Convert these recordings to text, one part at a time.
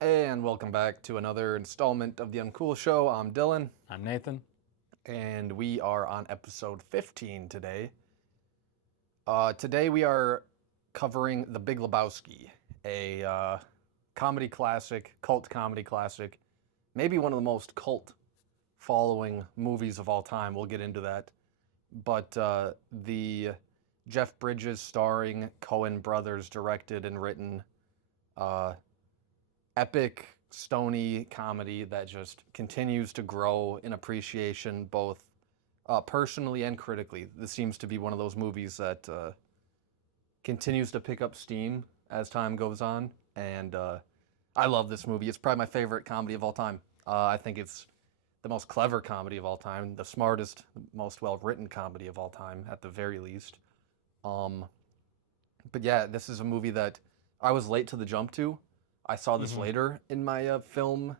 And welcome back to another installment of the Uncool Show. I'm Dylan, I'm Nathan. and we are on episode 15 today. Today we are covering The Big Lebowski, a comedy classic, cult comedy classic, maybe one of the most cult following movies of all time. We'll get into that. But the Jeff Bridges starring, Coen Brothers directed and written epic, stony comedy that just continues to grow in appreciation, both personally and critically. This seems to be one of those movies that continues to pick up steam as time goes on, and I love this movie. It's probably my favorite comedy of all time. I think it's the most clever comedy of all time, the smartest, most well-written comedy of all time, at the very least. Um, but yeah, this is a movie that I was late to the jump to. I saw this later in my film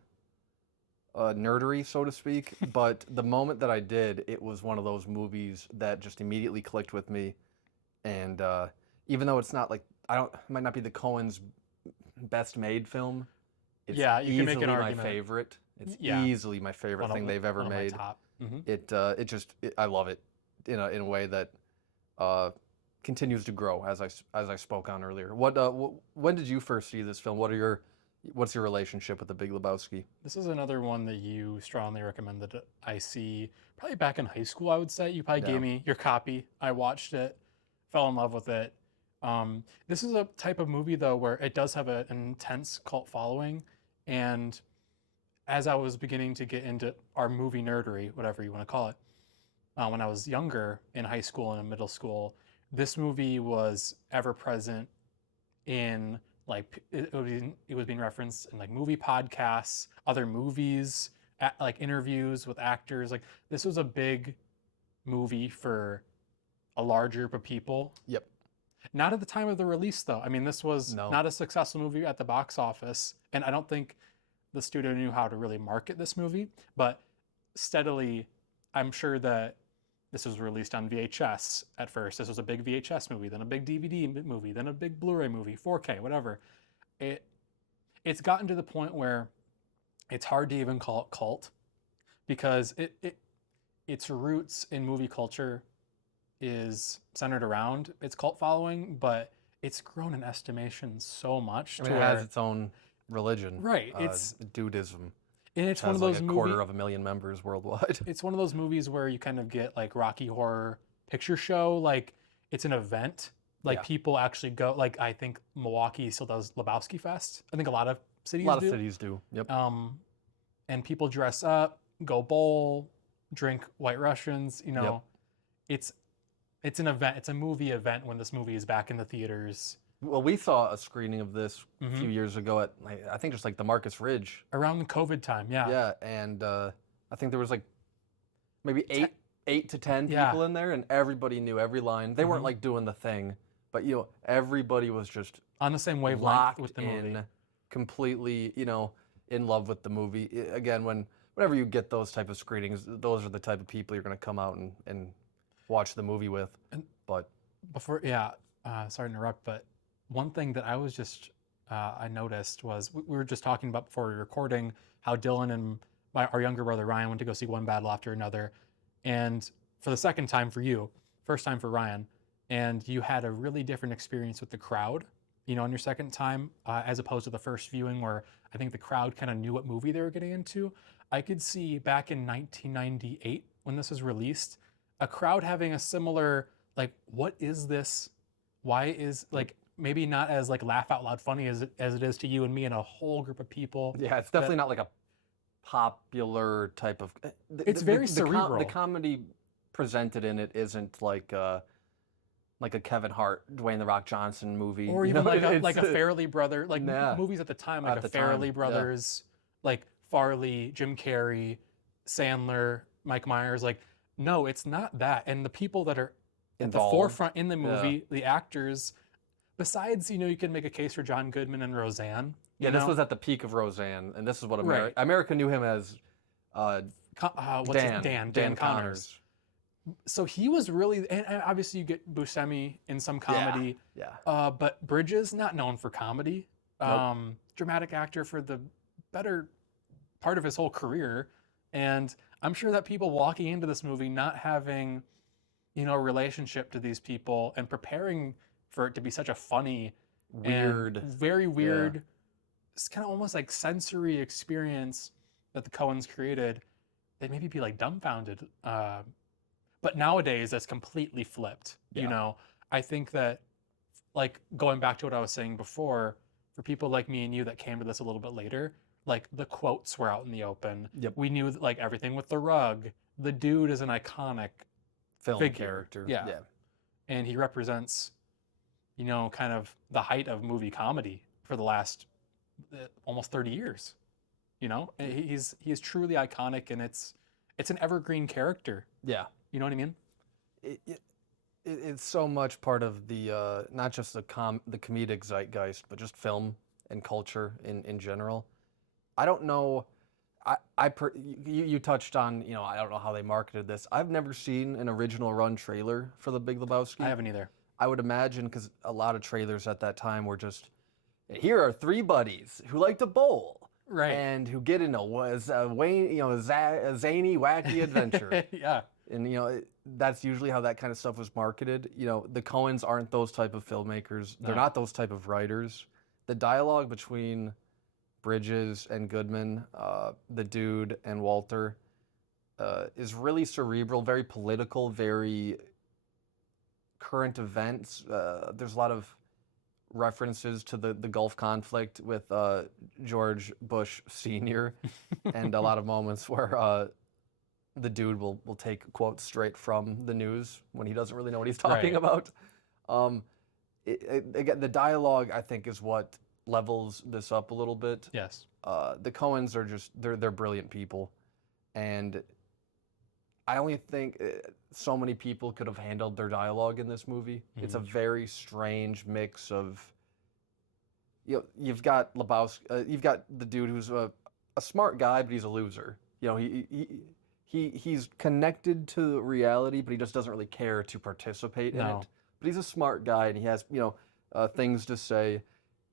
nerdery, so to speak. But the moment that I did, it was one of those movies that just immediately clicked with me. And even though it's not like it might not be the Coen's best made film, it's Yeah, you can make easily an my argument. favorite. It's Yeah, easily my favorite thing they've ever one of my made. top. I love it in a way that uh, continues to grow as I spoke on earlier. When did you first see this film? What's your relationship with The Big Lebowski? This is another one that you strongly recommended I see probably back in high school, I would say. You probably gave Yeah. me your copy. I watched it, fell in love with it. This is a type of movie, though, where it does have an intense cult following. And as I was beginning to get into our movie nerdery, whatever you want to call it, when I was younger in high school and in middle school, this movie was ever present in like it was being referenced in like movie podcasts, other movies, like interviews with actors. Like this was a big movie for a large group of people. Yep. Not at the time of the release, though. I mean, this was No. not a successful movie at the box office, and I don't think the studio knew how to really market this movie. But steadily, I'm sure that this was released on VHS at first. This was a big VHS movie, then a big DVD movie, then a big Blu-ray movie, 4K, whatever. It it's gotten to the point where it's hard to even call it cult because its roots in movie culture is centered around its cult following, but it's grown in estimation so much I to mean, it has where its own religion. right, it's Dudism. and it's It one has of like those a quarter movies. of a million members worldwide. It's one of those movies where you kind of get like Rocky Horror Picture Show, like it's an event. Like Yeah. people actually go. Like I think Milwaukee still does Lebowski Fest. I think a lot of A cities lot of do. cities do. Yep. And people dress up, go bowl, drink White Russians. Yep. It's it's an event. It's a movie event when this movie is back in the theaters Well, we saw a screening of this a few years ago at like, I think just like the Marcus Ridge. around the COVID time. Yeah, Yeah, and I think there was like maybe eight to ten Yeah. people in there, and everybody knew every line. They weren't like doing the thing, but everybody was just on the same wavelength locked with the movie. in, completely, in love with the movie. Again, whenever you get those type of screenings, those are the type of people you're going to come out and watch the movie with. But Before, yeah, sorry to interrupt, but one thing that I was just I noticed was we were just talking about before we were recording how Dylan and our younger brother Ryan went to go see One Battle After Another, and for the second time for you, first time for Ryan, and you had a really different experience with the crowd. On your second time, as opposed to the first viewing, where I think the crowd kind of knew what movie they were getting into. I could see back in 1998 when this was released, a crowd having a similar like, what is this? Why is like maybe not as like laugh out loud funny as it is to you and me and a whole group of people. yeah, it's definitely not like a popular type of. It's very cerebral. The comedy presented in it isn't like a Kevin Hart, Dwayne the Rock Johnson movie, Or even like a Farrelly brother, like Yeah. movies at the time, like At a the time, Farrelly yeah. brothers, like Farley, Jim Carrey, Sandler, Mike Myers. Like, no, it's not that. And the people that are at the Involved. forefront in the movie, the actors, besides, you can make a case for John Goodman and Roseanne. Yeah, this was at the peak of Roseanne, and this is what Right. America knew him as. What's Dan. his, Dan Connors. So he was really, and obviously you get Buscemi in some comedy. Yeah. But Bridges, not known for comedy. dramatic actor for the better part of his whole career. And I'm sure that people walking into this movie not having, a relationship to these people and preparing for it to be such a funny Weird. and very weird, it's kind of almost like sensory experience that the Coens created, they maybe be like dumbfounded. But nowadays that's completely flipped. Yeah. I think that, like, going back to what I was saying before, for people like me and you that came to this a little bit later, like, the quotes were out in the open. Yep. We knew that, like, everything with the rug. The dude is an iconic Film figure. character. Yeah. And he represents, kind of the height of movie comedy for the last almost 30 years. He's truly iconic, and it's an evergreen character. Yeah. You know what I mean? It's so much part of the not just the comedic zeitgeist, but just film and culture in general. I don't know. You touched on, I don't know how they marketed this. I've never seen an original run trailer for The Big Lebowski. I haven't either. I would imagine, because a lot of trailers at that time were just, here are three buddies who like to bowl, Right. and who get into a zany, wacky adventure. Yeah. And that's usually how that kind of stuff was marketed. The Coens aren't those type of filmmakers. They're No. not those type of writers. The dialogue between Bridges and Goodman, the dude and Walter, is really cerebral, very political, very current events. There's a lot of references to the Gulf conflict with George Bush Sr. and a lot of moments where the dude will take quotes straight from the news when he doesn't really know what he's talking Right. about. Again, the dialogue, I think, is what levels this up a little bit. Yes. The Coens are they're brilliant people, and I only think so many people could have handled their dialogue in this movie. Mm-hmm. It's a very strange mix of, you've got Lebowski, you've got the dude who's a smart guy, but he's a loser. He's connected to reality, but he just doesn't really care to participate in it. But he's a smart guy, and he has things to say.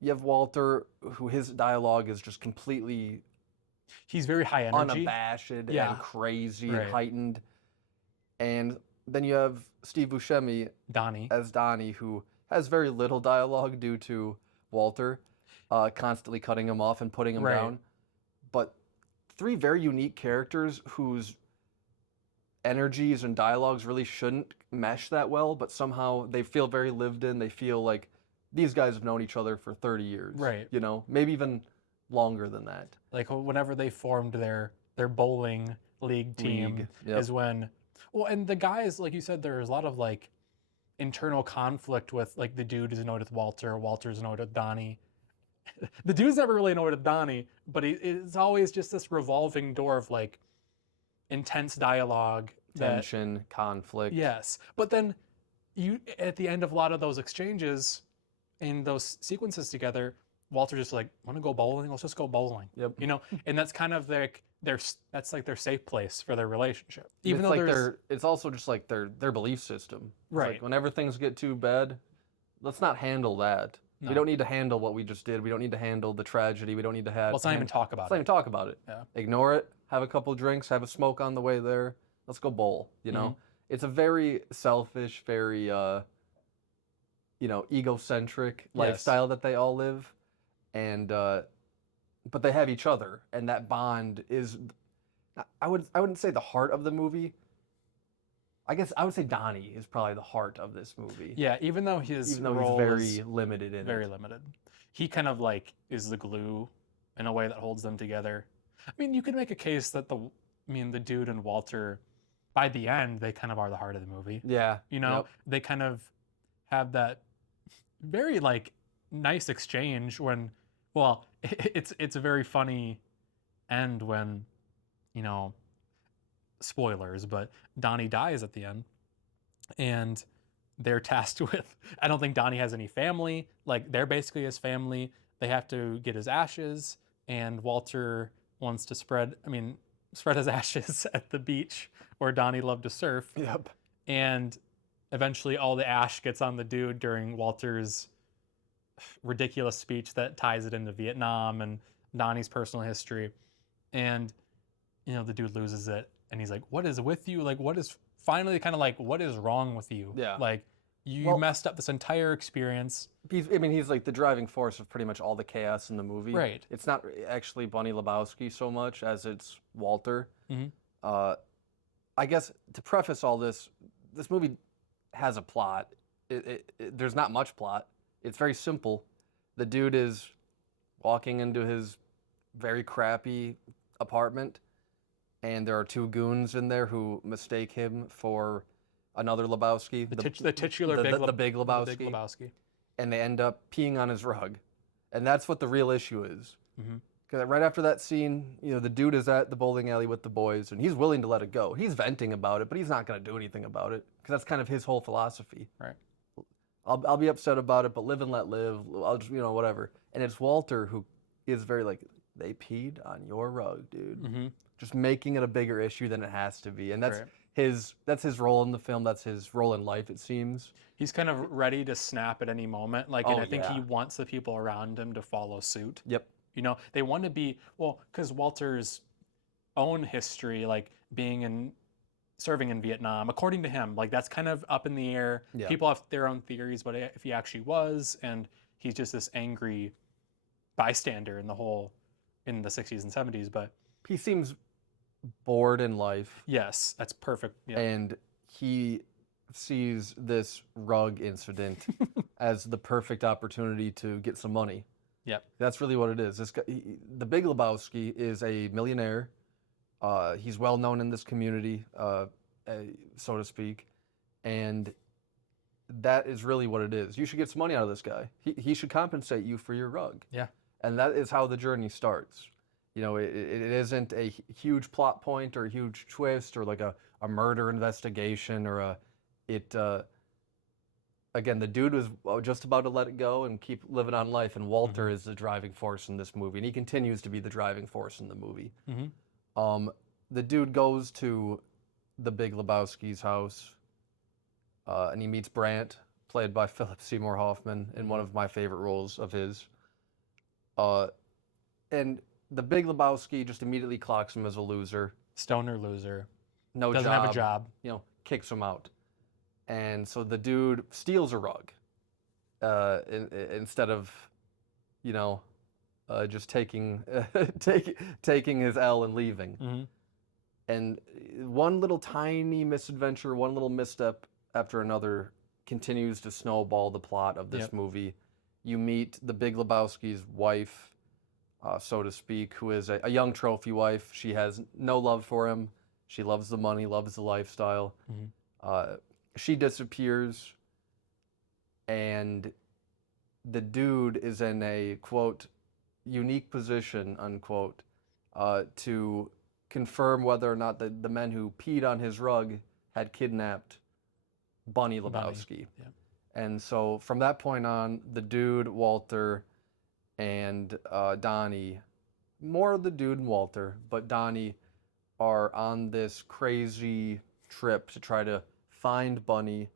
You have Walter, who his dialogue is just completely, he's very high energy, unabashed and crazy Right. and heightened. And then you have Steve Buscemi Donnie. as Donnie, who has very little dialogue due to Walter constantly cutting him off and putting him Right. down. But three very unique characters whose energies and dialogues really shouldn't mesh that well, but somehow they feel very lived in. They feel like these guys have known each other for 30 years. Right. Maybe even longer than that. Like, whenever they formed their bowling league team Yep. is when, and the guys, like you said, there's a lot of like internal conflict with, like, the dude is annoyed with Walter, Walter's annoyed with Donnie. The dude's never really annoyed with Donnie, but it's always just this revolving door of like intense dialogue, Tension, conflict. Yes, but then at the end of a lot of those exchanges in those sequences together, Walter just like, want to go bowling? Let's just go bowling. Yep. And that's kind of like that's like their safe place for their relationship. Even It's though like it's also just like their belief system. It's Right. Like, whenever things get too bad, let's not handle that. No. We don't need to handle what we just did. We don't need to handle the tragedy. We don't need to have. Let's not even talk about Let's not even talk about it. Yeah. Ignore it. Have a couple drinks. Have a smoke on the way there. Let's go bowl. Mhm. It's a very selfish, very egocentric lifestyle that they all live, and but they have each other, and that bond is, I wouldn't say the heart of the movie. I guess I would say Donnie is probably the heart of this movie. Yeah, even though his role he's very is limited in very it. limited, he kind of like is the glue in a way that holds them together. I mean, you could make a case that the dude and Walter, by the end, they kind of are the heart of the movie. Yeah. Yep. They kind of have that very like nice exchange when, well, it's a very funny end when, spoilers, but Donnie dies at the end, and they're tasked with, I don't think Donnie has any family. Like, they're basically his family. They have to get his ashes, and Walter wants to spread his ashes at the beach where Donnie loved to surf. Yep. And eventually all the ash gets on the dude during Walter's ridiculous speech that ties it into Vietnam and Donnie's personal history. And, the dude loses it and he's like, what is with you? Like, what is finally kind of like, what is wrong with you? Yeah. Like, you Well- messed up this entire experience. He's like the driving force of pretty much all the chaos in the movie. Right. It's not actually Bunny Lebowski so much as it's Walter. Mhm. I guess to preface all this movie has a plot. There's not much plot. It's very simple. The dude is walking into his very crappy apartment, and there are two goons in there who mistake him for another Lebowski. The titular the Big Big Lebowski. The Big Lebowski. And they end up peeing on his rug. And that's what the real issue is. Mhm. Because right after that scene, the dude is at the bowling alley with the boys, and he's willing to let it go. He's venting about it, but he's not going to do anything about it, because that's kind of his whole philosophy. Right. I'll be upset about it, but live and let live. I'll just, whatever. And it's Walter who is very like, they peed on your rug, dude. Mm-hmm. Just making it a bigger issue than it has to be. And that's Right. that's his role in the film. That's his role in life, it seems. He's kind of ready to snap at any moment. Like, and Oh, I think yeah. he wants the people around him to follow suit. Yep. They want to be, because Walter's own history, like serving in Vietnam, according to him, like that's kind of up in the air. Yeah. People have their own theories, but if he actually was, and he's just this angry bystander in the 60s and 70s. But He seems bored in life, yes, that's perfect. Yeah. and he sees this rug incident as the perfect opportunity to get some money. Yep. That's really what it is. This guy, the Big Lebowski is a millionaire. He's well known in this community, so to speak, and that is really what it is. You should get some money out of this guy. He should compensate you for your rug. Yeah. And that is how the journey starts. It isn't a huge plot point or a huge twist or like a murder investigation or again, the dude was just about to let it go and keep living on life, and Walter is the driving force in this movie, and he continues to be the driving force in the movie. Mm-hmm. The dude goes to the Big Lebowski's house, and he meets Brant, played by Philip Seymour Hoffman, in one of my favorite roles of his. And the Big Lebowski just immediately clocks him as a loser. Stoner loser. No Doesn't job. have a job. Kicks him out. And so the dude steals a rug instead of, just taking his L and leaving. Mm-hmm. And one little tiny misadventure, one little misstep after another continues to snowball the plot of this movie. You meet the Big Lebowski's wife, so to speak, who is a young trophy wife. She has no love for him. She loves the money, loves the lifestyle. Mm-hmm. She disappears, and the dude is in a, quote, unique position, unquote, to confirm whether or not the men who peed on his rug had kidnapped Bunny Lebowski. Yeah. And so from that point on, the dude, Walter, and Donnie, more the dude and Walter, but Donnie are on this crazy trip to try to find Bunny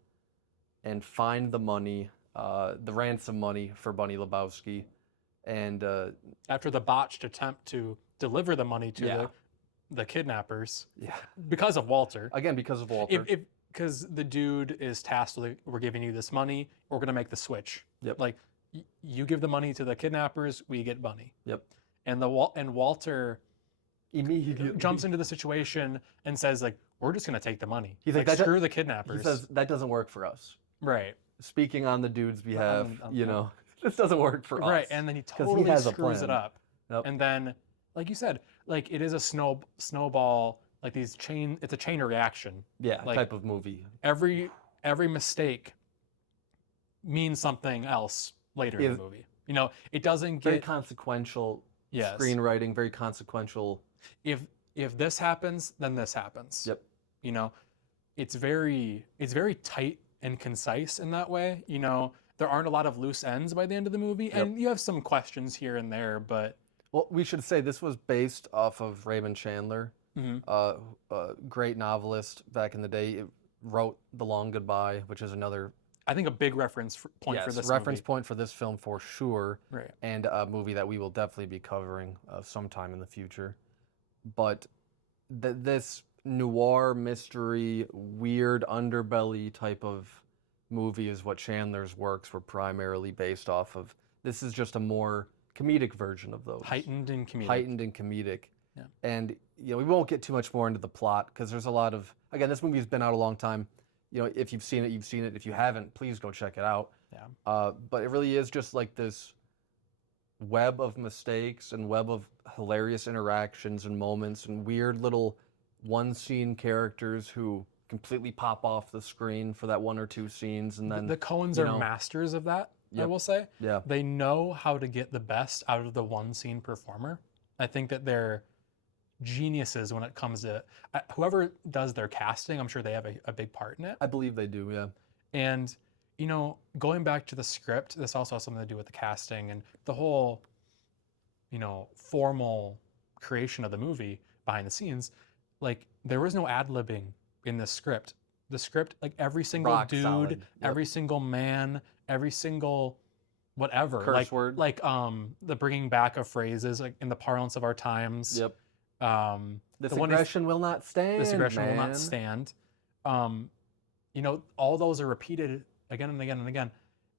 and find the money, the ransom money for Bunny Lebowski. And After the botched attempt to deliver the money to the kidnappers, because of Walter. Again, because of Walter. Because the dude is tasked with, we're giving you this money, we're going to make the switch. Yep. Like, you give the money to the kidnappers, we get Bunny. Yep. And Walter Immediately jumps into the situation and says, like, we're just going to take the money. He's like like, screw the kidnappers. He says, that doesn't work for us. Right. Speaking on the dude's behalf, this doesn't work for us. Right, and then he totally has a screws it plan. up. Yep. And then, like you said, like it is a snowball, like it's a chain reaction. Yeah, like, type of movie. Every mistake means something else later in the movie. It doesn't get Very consequential screenwriting, very consequential. If this happens, then this happens. Yep. It's very tight and concise in that way. There aren't a lot of loose ends by the end of the movie, and you have some questions here and there, but Well, we should say this was based off of Raymond Chandler, a great novelist back in the day. It wrote The Long Goodbye, which is another I think a big reference point for Yes, this reference movie. point for this film for sure, Right. and a movie that we will definitely be covering sometime in the future. But this noir mystery, weird underbelly type of movie is what Chandler's works were primarily based off of. This is just a more comedic version of those. Heightened and comedic. Heightened and comedic. Yeah. And we won't get too much more into the plot because there's a lot of, again, this movie's been out a long time. If you've seen it, you've seen it. If you haven't, please go check it out. Yeah. But it really is just like this web of mistakes and web of hilarious interactions and moments and weird little one-scene characters who completely pop off the screen for that one or two scenes, and then The Coens are masters of that, I Yep. will say. Yeah. They know how to get the best out of the one scene performer. I think that they're geniuses when it comes to whoever does their casting. I'm sure they have a big part in it. I believe they do, yeah. And, going back to the script, this also has something to do with the casting and the whole, formal creation of the movie behind the scenes. Like, there was no ad-libbing in this script. The script, like every single Rock dude, solid. Yep. every single man, every single whatever. Curse word. Like the bringing back of phrases, like in the parlance of our times. Yep. This the one aggression will not stand. This aggression will man. not stand. All those are repeated again and again and again.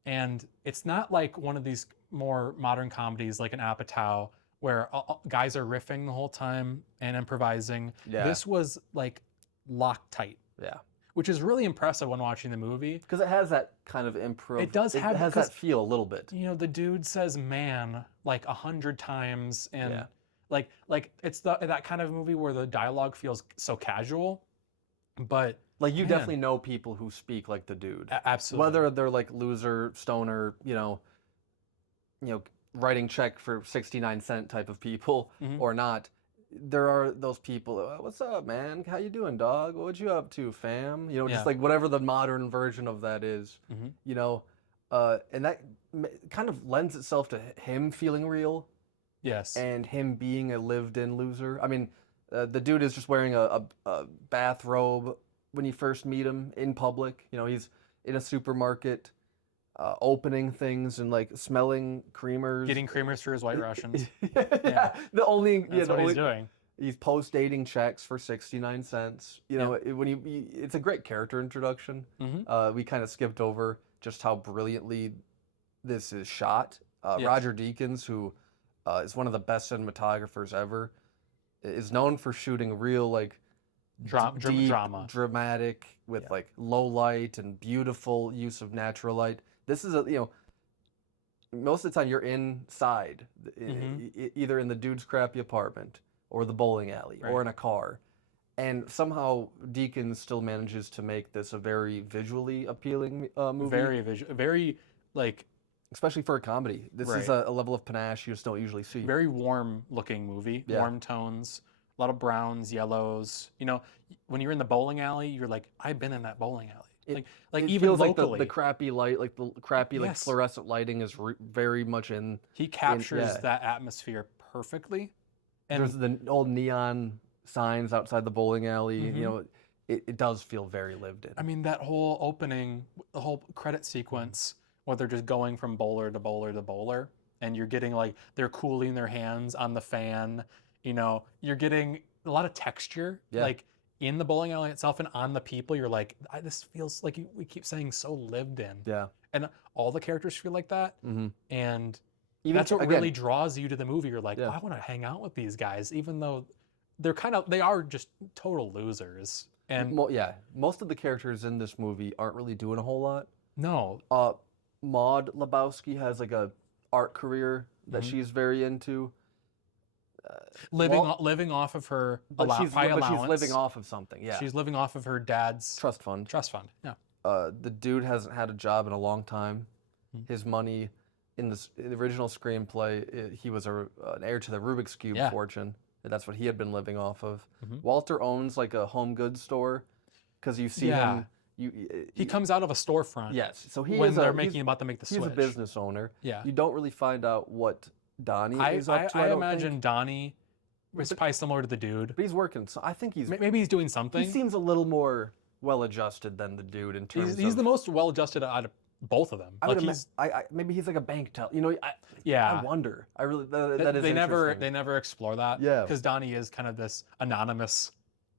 And it's not like one of these more modern comedies like an Apatow where guys are riffing the whole time and improvising. Yeah. This was like Loctite. Yeah. Which is really impressive when watching the movie. Because it has that kind of improv. It does have it has that feel a little bit. The dude says "man" like 100 times, and Yeah. like it's that kind of movie where the dialogue feels so casual, but Like you man. definitely know people who speak like the dude. Absolutely. Whether they're like loser, stoner, writing check for 69 cent type of people Mhm. or not. There are those people. What's up, man? How you doing, dog? What you up to, fam? Yeah. Just like whatever the modern version of that is. Mhm. And that kind of lends itself to him feeling real Yes. and him being a lived-in loser. I mean, the dude is just wearing a bathrobe when you first meet him in public. He's in a supermarket, opening things and like smelling creamers. Getting creamers for his White Russians. Yeah. The only That's what he's doing. He's post-dating checks for 69 cents. It's a great character introduction. Mhm. We kind of skipped over just how brilliantly this is shot. Yes. Roger Deakins, who is one of the best cinematographers ever, is known for shooting real like deep, drama. dramatic with Yeah. like low light and beautiful use of natural light. This is most of the time you're inside, either in the dude's crappy apartment or the bowling alley or in a car. And somehow Deakins still manages to make this a very visually appealing movie. Very visual. Very like Especially for a comedy. This is a level of panache you just don't usually see. very warm looking movie. Yeah. Warm tones. A lot of browns, yellows. When you're in the bowling alley, you're like, I've been in that bowling alley. It Even feels locally. like the crappy light, like the crappy like Yes. fluorescent lighting is very much in. He captures yeah. that atmosphere perfectly. And There's the old neon signs outside the bowling alley. Mhm. It does feel very lived in. I mean, that whole opening, the whole credit sequence, where they're just going from bowler to bowler to bowler, and you're getting like they're cooling their hands on the fan. You're getting a lot of texture, Yeah. like in the bowling alley itself and on the people. You're like, this feels like we keep saying so lived in. Yeah. And all the characters feel like that, Mm-hmm. and Even that's what again, really draws you to the movie. You're like, Yeah. oh, I want to hang out with these guys, even though they are just total losers. And most of the characters in this movie aren't really doing a whole lot. no, Maud Lebowski has like a art career that Mhm. she's very into. living off of her But she's allowance. living off of something. Yeah. She's living off of her dad's Trust fund. trust fund. Yeah. The dude hasn't had a job in a long time. Mhm. His money in the original screenplay, he was an heir to the Rubik's Cube Yeah. fortune. And that's what he had been living off of. Mhm. Walter owns like a home goods store because you see Yeah. him. He comes out of a storefront. Yes, so he when is they're he's about to make the he's switch. a business owner. Yeah. You don't really find out what Donnie I is up to. I I don't imagine think. Donnie was probably similar to the dude. But he's working. So I think he's Maybe he's doing something. he seems a little more well-adjusted than the dude in terms He's of. the most well-adjusted out of both of them. I Like would he's maybe he's like a bank teller. You know, I yeah. wonder. I really They, that is they never interesting. they never explore that. Yeah. Because Donnie is kind of this anonymous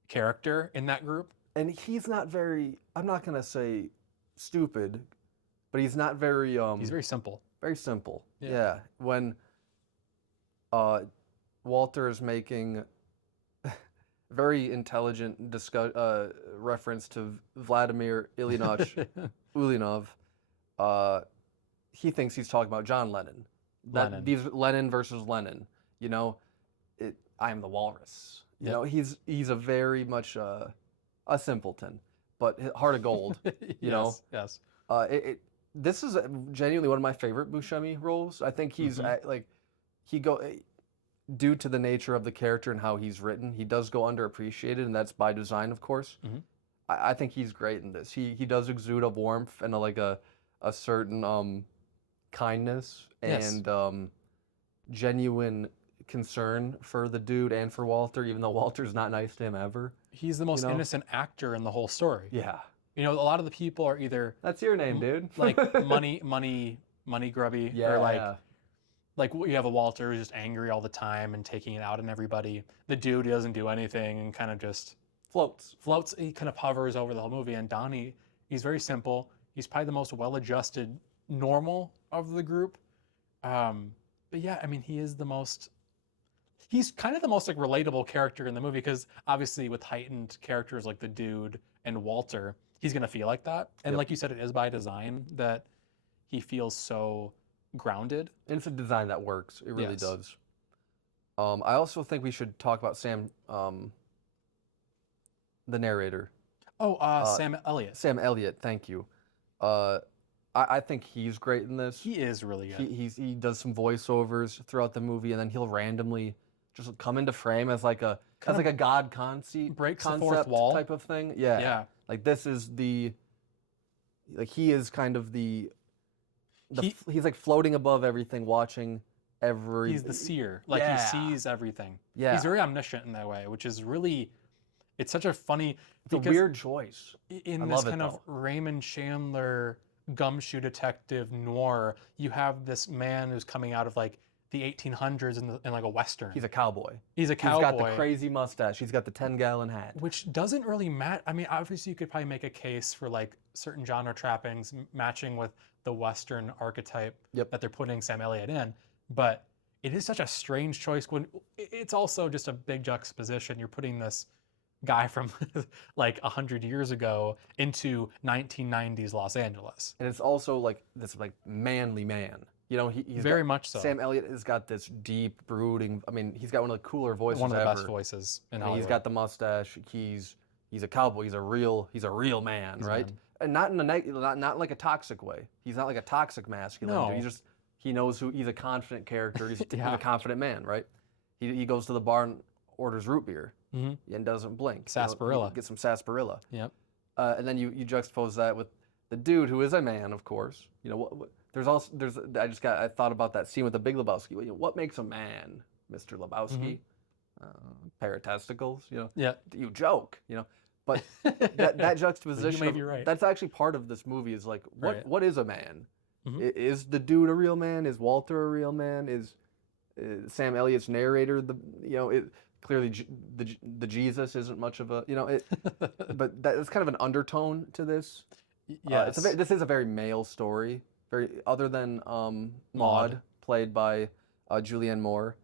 character in that group. And he's not very. I'm not gonna say stupid, but he's not very. He's very simple. Very simple. Yeah. Yeah. When Walter is making very intelligent reference to Vladimir Ilyich Ulyanov, he thinks he's talking about John Lennon. Lennon. These Lennon versus Lennon. You know, I am the walrus. You Yep. know, he's a very much a simpleton, but heart of gold. You know. Yes. This is genuinely one of my favorite Buscemi roles. I think he's due to the nature of the character and how he's written, he does go underappreciated, and that's by design, of course. Mhm. I think he's great in this. He does exude a warmth and a certain kindness Yes. and genuine concern for the dude and for Walter, even though Walter's not nice to him ever. He's the most know? innocent actor in the whole story. Yeah, You know, a lot of the people are either that's your name, dude. like money grubby, Yeah, or like you have a Walter who's just angry all the time and taking it out on everybody. The dude who doesn't do anything and kind of just floats. He kind of hovers over the whole movie. And Donnie, he's very simple. He's probably the most well-adjusted, normal of the group. But yeah, I mean, he's kind of the most like relatable character in the movie, because obviously with heightened characters like the dude and Walter, he's gonna feel like that. And Yep. like you said, it is by design that he feels so grounded. And it's a design that works. It really Yes. does. I also think we should talk about Sam, the narrator. Sam Elliott. Sam Elliott, thank you. I think he's great in this. He is really good. He does some voiceovers throughout the movie, and then he'll randomly just come into frame as like a god concept, breaks the concept fourth wall. type of thing. Yeah. Yeah. Like this is he is kind of he's like floating above everything, watching every. He's the seer. Like Yeah. he sees everything. Yeah. He's very omniscient in that way, which is really, it's such a funny. It's a because weird choice. in I this love it, kind of though. Raymond Chandler gumshoe detective noir, you have this man who's coming out of like the 1800s in like a western. He's a cowboy. He's a He's cowboy. got the crazy mustache. He's got the 10-gallon hat. Which doesn't really match. I mean, obviously, you could probably make a case for like certain genre trappings matching with the Western archetype Yep. that they're putting Sam Elliott in. But it is such a strange choice when it's also just a big juxtaposition. You're putting this guy from like 100 years ago into 1990s Los Angeles. And it's also like this like manly man. You know, he's Very much so. Sam Elliott has got this deep, brooding. I mean, he's got one of the cooler voices One of the ever. best voices in And Hollywood. he's got the mustache. He's a cowboy. He's a real man, He's a right? man. And not in a not like a toxic way. He's not like a toxic masculine. No. Dude. He knows he's a confident character. He's Yeah. a confident man, right? He goes to the bar and orders root beer Mhm. and doesn't blink. Sarsaparilla. Get some sarsaparilla. Yep. And then you juxtapose that with the dude who is a man, of course. You know, I thought about that scene with the Big Lebowski. You know, what makes a man, Mr. Lebowski? Paratesticles, you know. Yeah. You joke, you know. But that juxtaposition, may be right. that's actually part of this movie. Is like, Right. what is a man? Mhm. Is the dude a real man? Is Walter a real man? Is Sam Elliott's narrator clearly the Jesus isn't much of a but that's kind of an undertone to this. Yes. This is a very male story. Very other than Maud. Maud, played by Julianne Moore.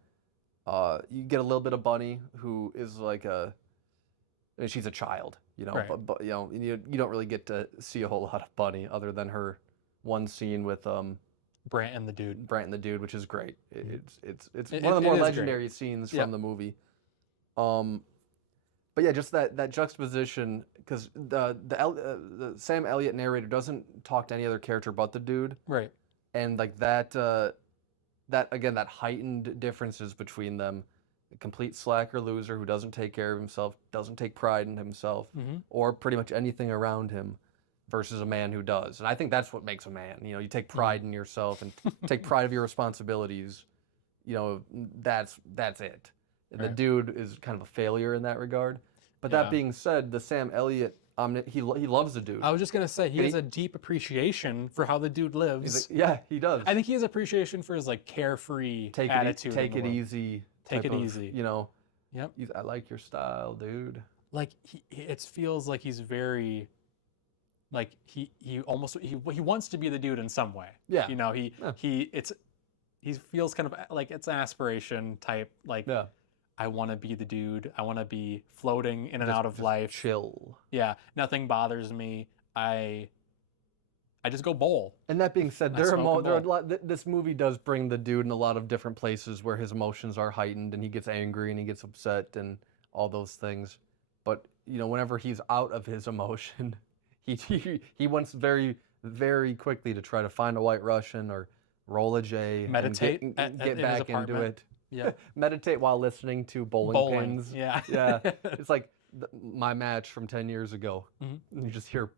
You get a little bit of Bunny, who is like she's a child, you know. Right. But you know, you don't really get to see a whole lot of Bunny other than her one scene with Brant and the dude. Brant and the dude, which is great. It's It- one of the it more is legendary scenes Yeah. from the movie. But yeah, just that juxtaposition, because the Sam Elliott narrator doesn't talk to any other character but the dude, Right. and like that heightened differences between them, a complete slacker loser who doesn't take care of himself, doesn't take pride in himself, Mhm. or pretty much anything around him, versus a man who does. And I think that's what makes a man. You know, you take pride in yourself and take pride of your responsibilities. You know, that's it. And the Right. dude is kind of a failure in that regard. But Yeah. that being said, the Sam Elliott he loves the dude. I was just gonna say he And has a deep appreciation for how the dude He's lives. like, yeah, he does. I think he has appreciation for his like carefree attitude. Take it easy. Take type it of, easy. You know. Yep. I like your style, dude. Like it feels like he's very, like he almost he wants to be the dude in some way. Yeah. You know, he feels kind of like it's an aspiration type. Like, Yeah. I want to be the dude. I want to be floating in and out of Just life. chill. Yeah, nothing bothers me. I just go bowl. And that being said, I smoke and there are a lot, this movie does bring the dude in a lot of different places where his emotions are heightened and he gets angry and he gets upset and all those things. But you know, whenever he's out of his emotion, he wants very, very quickly to try to find a White Russian or roll a J, Meditate and in get his back into apartment. it. Yeah. Meditate while listening to bowling pins. Yeah. Yeah. It's like my match from 10 years ago. Mhm. And you just hear,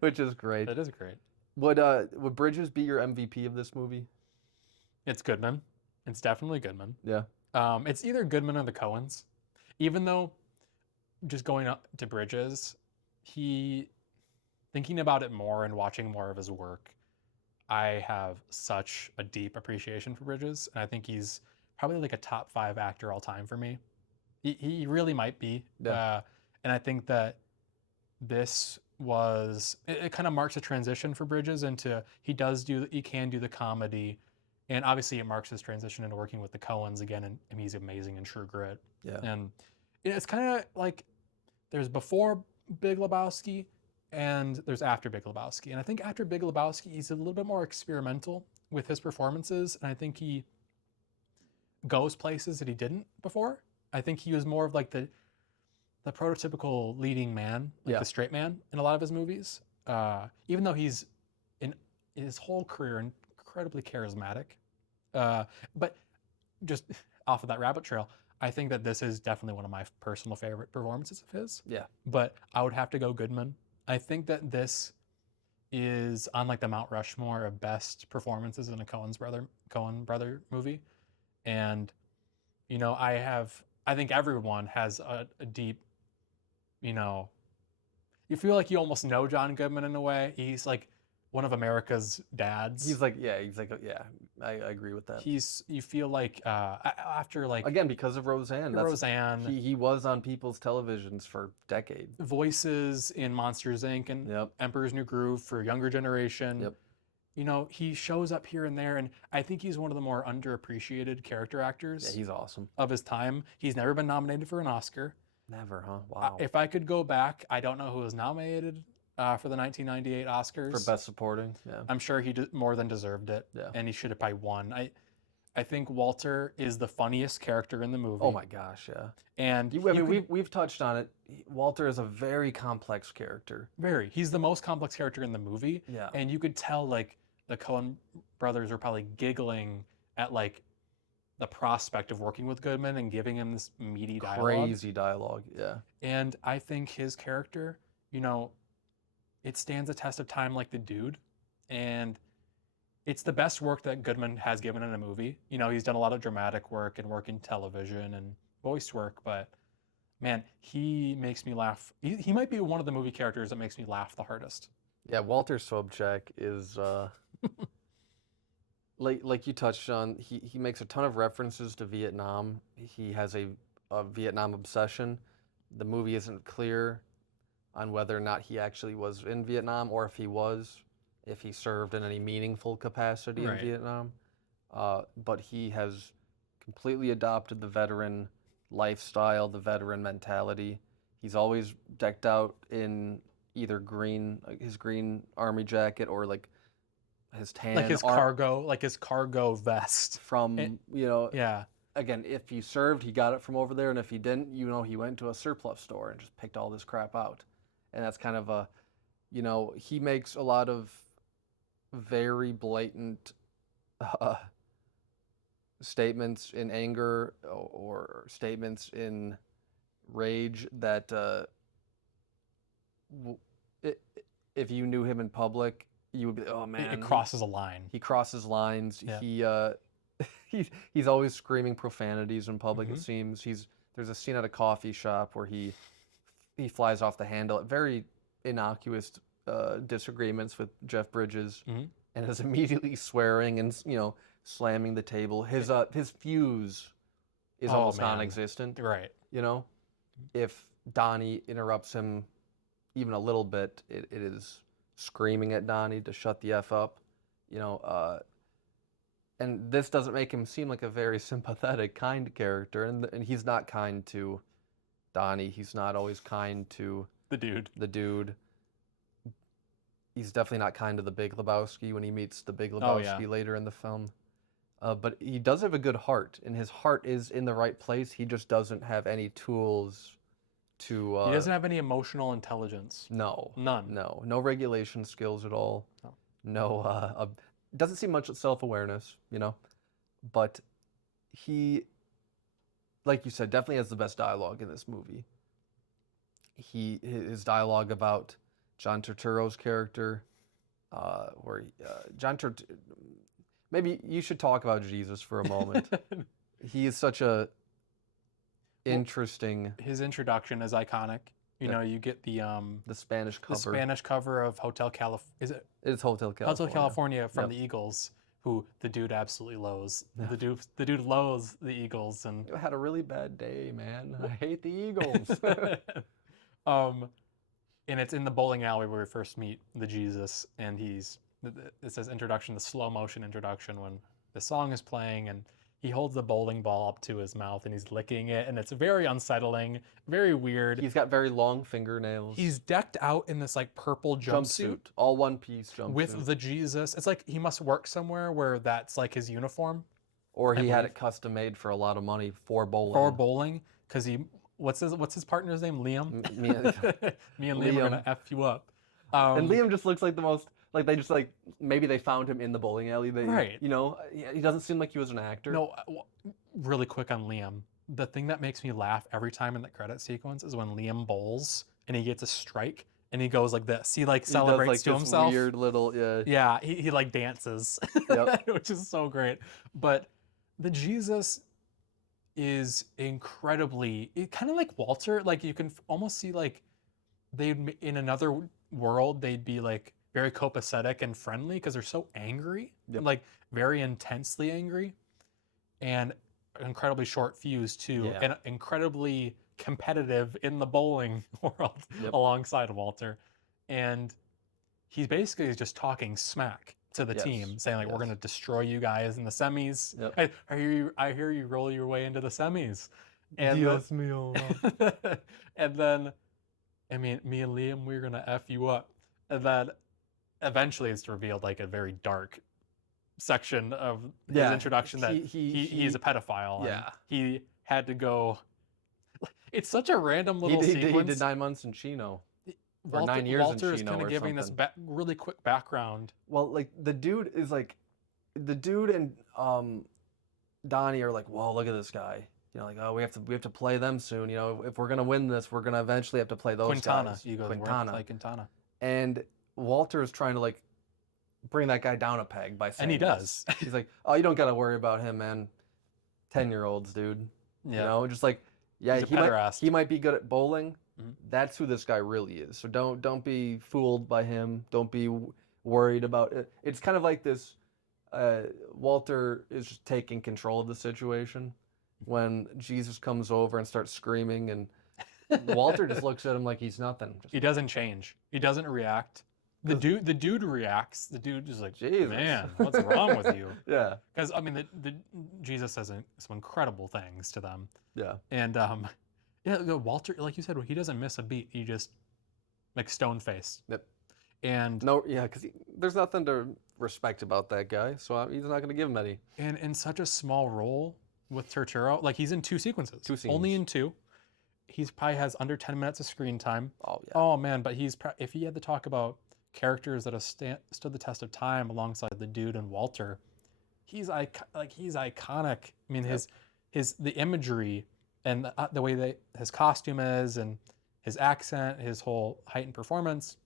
which is great. That is great. Would Bridges be your MVP of this movie? It's Goodman. It's definitely Goodman. Yeah. It's either Goodman or the Coens. Even though, just going up to Bridges, thinking about it more and watching more of his work, I have such a deep appreciation for Bridges, and I think he's probably like a top 5 actor all time for me. He really might be. Yeah. And I think that this was it kind of marks a transition for Bridges into he can do the comedy, and obviously it marks his transition into working with the Coens again, and he's amazing in True Grit. Yeah. And it's kind of like there's before Big Lebowski and there's after Big Lebowski. And I think after Big Lebowski, he's a little bit more experimental with his performances, and I think he goes places that he didn't before. I think he was more of like the prototypical leading man, like the straight man in a lot of his movies. Even though he's in his whole career incredibly charismatic. But just off of that rabbit trail, I think that this is definitely one of my personal favorite performances of his. Yeah. But I would have to go Goodman. I think that this is on like the Mount Rushmore of best performances in a Coen brother movie. And, you know, I think everyone has a deep, you know, you feel like you almost know John Goodman in a way. He's like one of America's dads. He's like, yeah, I agree with that. You feel like after like again because of Roseanne. Roseanne, he was on people's televisions for decades. Voices in Monsters Inc. and Emperor's New Groove for younger generation. Yep. You know, he shows up here and there, and I think he's one of the more underappreciated character actors. Yeah, he's awesome. Of his time. He's never been nominated for an Oscar. Never, huh? Wow. If I could go back, I don't know who was nominated for the 1998 Oscars. For Best Supporting, yeah. I'm sure he more than deserved it, and he should have probably won. I think Walter is the funniest character in the movie. Oh my gosh, yeah. And we've touched on it. Walter is a very complex character. Very. He's the most complex character in the movie. Yeah. And you could tell like the Coen brothers were probably giggling at like the prospect of working with Goodman and giving him this meaty dialogue. Crazy dialogue, yeah. And I think his character, you know, it stands a test of time like the dude. And it's the best work that Goodman has given in a movie. You know, he's done a lot of dramatic work and work in television and voice work, but man, he makes me laugh. He might be one of the movie characters that makes me laugh the hardest. Yeah, Walter Sobchak is like you touched on, he makes a ton of references to Vietnam. He has a Vietnam obsession. The movie isn't clear on whether or not he actually was in Vietnam or if he served in any meaningful capacity in Vietnam. But he has completely adopted the veteran lifestyle, the veteran mentality. He's always decked out in either his green army jacket or like his tan, like his cargo vest from yeah. Again, if he served, he got it from over there, and if he didn't, he went to a surplus store and just picked all this crap out. And that's kind of he makes a lot of very blatant statements in anger or statements in rage that if you knew him in public, you would be, oh man, it crosses a line. He crosses lines. Yeah. He's always screaming profanities in public. Mm-hmm. It seems there's a scene at a coffee shop where he he flies off the handle. Very innocuous disagreements with Jeff Bridges, Mhm. and is immediately swearing and slamming the table. His fuse is Oh, almost man. non-existent. Right. If Donnie interrupts him even a little bit, it is screaming at Donnie to shut the F up. And this doesn't make him seem like a very sympathetic, kind character, and he's not kind to Donnie. He's not always kind to The dude. the dude. He's definitely not kind to the Big Lebowski when he meets the Big Oh, yeah. Lebowski later in the film. But he does have a good heart, and his heart is in the right place. He just doesn't have any tools to... He doesn't have any emotional intelligence. No. None. No regulation skills at all. No, doesn't seem much self-awareness, But he, like you said, definitely has the best dialogue in this movie. His dialogue about John Turturro's character, maybe you should talk about Jesus for a moment. He is such a interesting... His introduction is iconic. You get the Spanish cover. The Spanish cover of Hotel California. Is it? It's Hotel California. Hotel California from the Eagles, who the dude absolutely loathes. The dude loathes the Eagles, and You had a really bad day, man. I hate the Eagles. And it's in the bowling alley where we first meet the Jesus, and it says introduction, the slow motion introduction, when the song is playing, and he holds the bowling ball up to his mouth and he's licking it, and it's very unsettling, very weird. He's got very long fingernails. He's decked out in this like purple jumpsuit. All one piece jumpsuit. With the Jesus. It's like he must work somewhere where that's like his uniform. Or he had it custom made for a lot of money for bowling. For bowling, because what's his partner's name? Liam. Me and Liam are gonna F you up. And Liam just looks like the most, like they just like, maybe they found him in the bowling alley. Right. He doesn't seem like he was an actor. No, really quick on Liam. The thing that makes me laugh every time in the credit sequence is when Liam bowls and he gets a strike and he goes like this. He like celebrates to himself. Weird little, Yeah, he like dances, which is so great. But the Jesus is incredibly, kind of like Walter. Like you can almost see like in another world they'd be like very copacetic and friendly because they're so angry, like very intensely angry, and incredibly short fuse too, and incredibly competitive in the bowling world alongside Walter. And he's basically just talking smack to the team, saying like, we're going to destroy you guys in the semis. I hear you roll your way into the semis. And Dios mío. And then, I mean, me and Liam, we're going to F you up. And then eventually it's revealed like a very dark section of his introduction that he's a pedophile. Yeah. He had to go. It's such a random little sequence. He did 9 months in Chino. Or 9 years Walter in is Chino kind of giving something. this really quick background. Well, like the dude and Donnie are like, whoa, look at this guy. Like, oh, we have to play them soon. If we're gonna win this, we're gonna eventually have to play those guys. You go Quintana. Play Quintana. And Walter is trying to like bring that guy down a peg by saying, and he does. He's like, oh, you don't gotta worry about him, man. 10-year-olds, dude. Just like, yeah, he might be good at bowling. That's who this guy really is. So don't be fooled by him. Don't be worried about it. It's kind of like this. Walter is just taking control of the situation when Jesus comes over and starts screaming, and Walter just looks at him like he's nothing. He doesn't change. He doesn't react. The dude reacts. The dude is like, Jesus. Man, what's wrong with you? Yeah. Because I mean, the Jesus says some incredible things to them. Yeah. And Walter, like you said, he doesn't miss a beat. He just like stone faced. Yep. And because there's nothing to respect about that guy, so he's not going to give him any. And in such a small role with Turturro, like he's in 2 sequences. 2 scenes. Only in 2. He's probably has under 10 minutes of screen time. Oh yeah. Oh man, but if he had to talk about characters that have stood the test of time alongside the dude and Walter, he's iconic. I mean, the imagery and the way that his costume is and his accent, his whole heightened performance.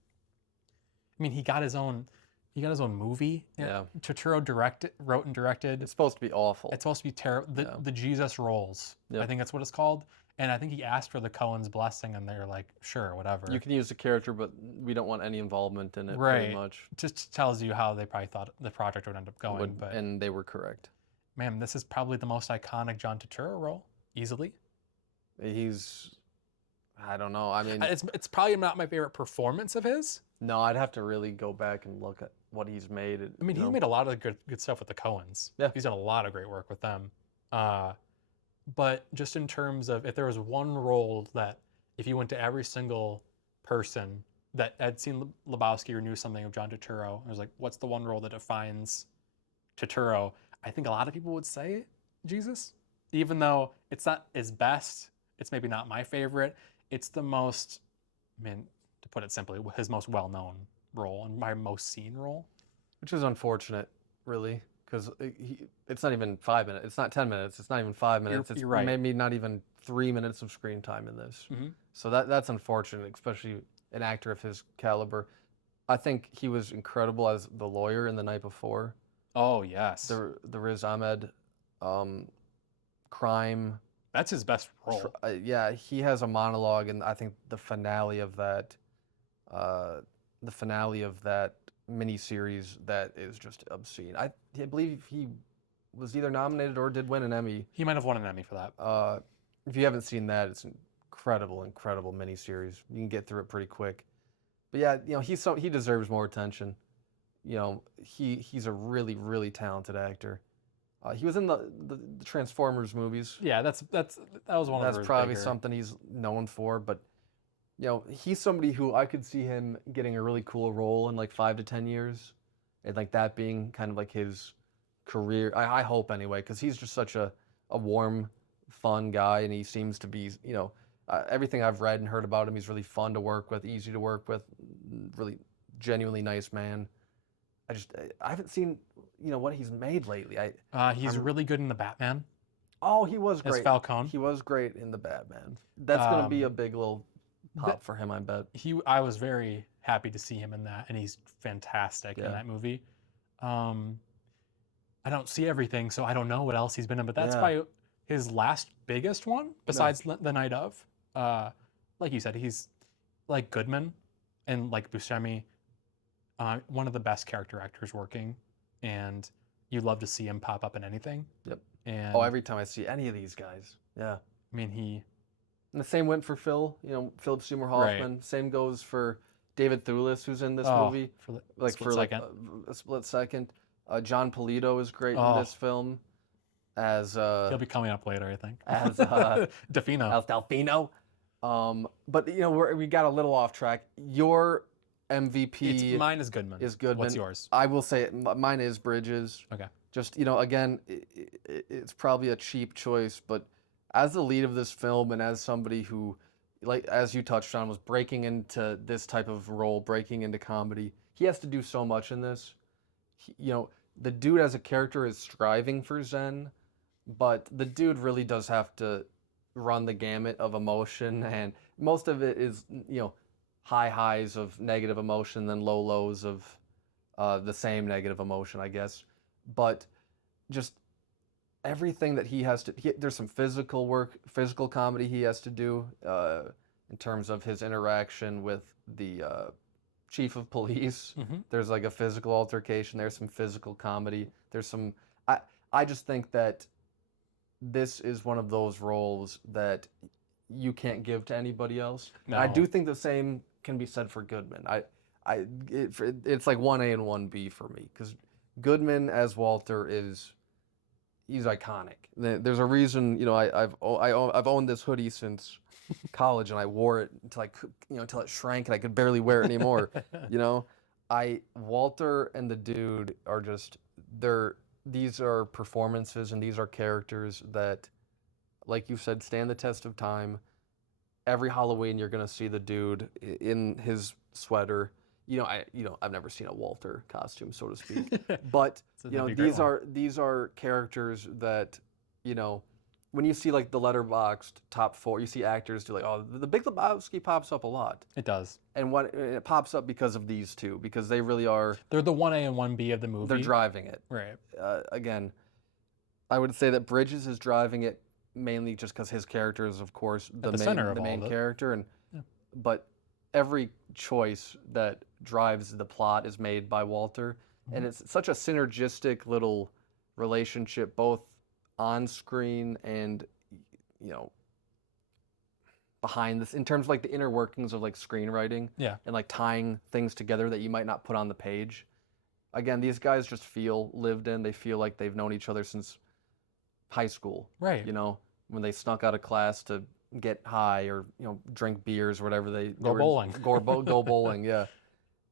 I mean, he got his own movie. Yeah. Turturro wrote and directed. It's supposed to be awful. It's supposed to be terrible. The Jesus Rolls. Yep. I think that's what it's called. And I think he asked for the Coens' blessing, and they're like, sure, whatever. You can use the character, but we don't want any involvement in it, Right. pretty much. Just tells you how they probably thought the project would end up going. But And they were correct. man, this is probably the most iconic John Turturro role, easily. I don't know. I mean, It's probably not my favorite performance of his. no, I'd have to really go back and look at what he's made. I mean, he's made a lot of good stuff with the Coens. Yeah. He's done a lot of great work with them. But just in terms of, if there was one role that, if you went to every single person that had seen Lebowski or knew something of John Turturro, and was like, what's the one role that defines Turturro? I think a lot of people would say Jesus, even though it's not his best. It's maybe not my favorite. It's the most, I mean, to put it simply, his most well-known role and my most seen role. Which is unfortunate, really, because it's not even 5 minutes. It's not 10 minutes. It's not even 5 minutes. It's you're right. maybe not even 3 minutes of screen time in this. Mm-hmm. So that's unfortunate, especially an actor of his caliber. I think he was incredible as the lawyer in The Night Before. Oh, yes. The Riz Ahmed crime. That's his best role. Yeah, he has a monologue, and I think the finale of that miniseries that is just obscene. I believe he was either nominated or did win an Emmy. He might have won an Emmy for that. If you haven't seen that, it's an incredible miniseries. You can get through it pretty quick. But yeah, he deserves more attention. He's a really talented actor. He was in the Transformers movies. Yeah, that was one of That's probably something he's known for, but he's somebody who I could see him getting a really cool role in like 5 to 10 years, and like that being kind of like his career. I hope anyway, because he's just such a warm, fun guy, and he seems to be, everything I've read and heard about him, he's really fun to work with, easy to work with, really genuinely nice man. I haven't seen what he's made lately. He's really good in the Batman. Oh, he was great. As Falcone. He was great in the Batman. That's going to be a big little pop for him, I bet. I was very happy to see him in that, and he's fantastic in that movie. I don't see everything, so I don't know what else he's been in, but that's probably his last biggest one, besides The Night Of. Like you said, he's like Goodman and like Buscemi, one of the best character actors working, and you love to see him pop up in anything. Yep. And every time I see any of these guys. Yeah. I mean, and the same went for Phil, Philip Seymour Hoffman. Right. Same goes for David Thewlis, who's in this movie. For a split second. John Polito is great in this film. As he'll be coming up later, I think. As Delfino. As Delfino. But we got a little off track. Your MVP. Mine is Goodman. What's yours? I will say mine is Bridges. Okay. Just again, it's probably a cheap choice, but as the lead of this film and as somebody who, like as you touched on, was breaking into this type of role, breaking into comedy, he has to do so much in this. The dude as a character is striving for Zen, but the dude really does have to run the gamut of emotion, and most of it is high highs of negative emotion, then low lows of the same negative emotion, I guess. But just everything that he has to, there's some physical comedy he has to do in terms of his interaction with the chief of police. Mm-hmm. There's like a physical altercation. There's some physical comedy. There's some, I just think that this is one of those roles that you can't give to anybody else. No. I do think the same can be said for Goodman. It's like 1A and 1B for me, because Goodman as Walter he's iconic. There's a reason, I've owned this hoodie since college, and I wore it until it shrank and I could barely wear it anymore. Walter and the dude are just, these are performances and these are characters that, like you said, stand the test of time. Every Halloween you're gonna see the dude in his sweater. I've never seen a Walter costume, so to speak. But these are characters that, when you see like the Letterboxd top 4, you see actors do the Big Lebowski pops up a lot. It does. And it pops up because of these two, because they really are. They're the 1A and 1B of the movie. They're driving it. Right. Again, I would say that Bridges is driving it mainly just because his character is, of course, the center of the all main of it. character, and Yeah. but every choice that drives the plot is made by Walter, and it's such a synergistic little relationship, both on screen and you know behind this, in terms of like the inner workings of like screenwriting Yeah. and like tying things together that you might not put on the page. Again, these guys just feel lived in. They feel like they've known each other since high school. Right. You know, when they snuck out of class to get high or, you know, drink beers or whatever they Go were, bowling. Go bowling, yeah.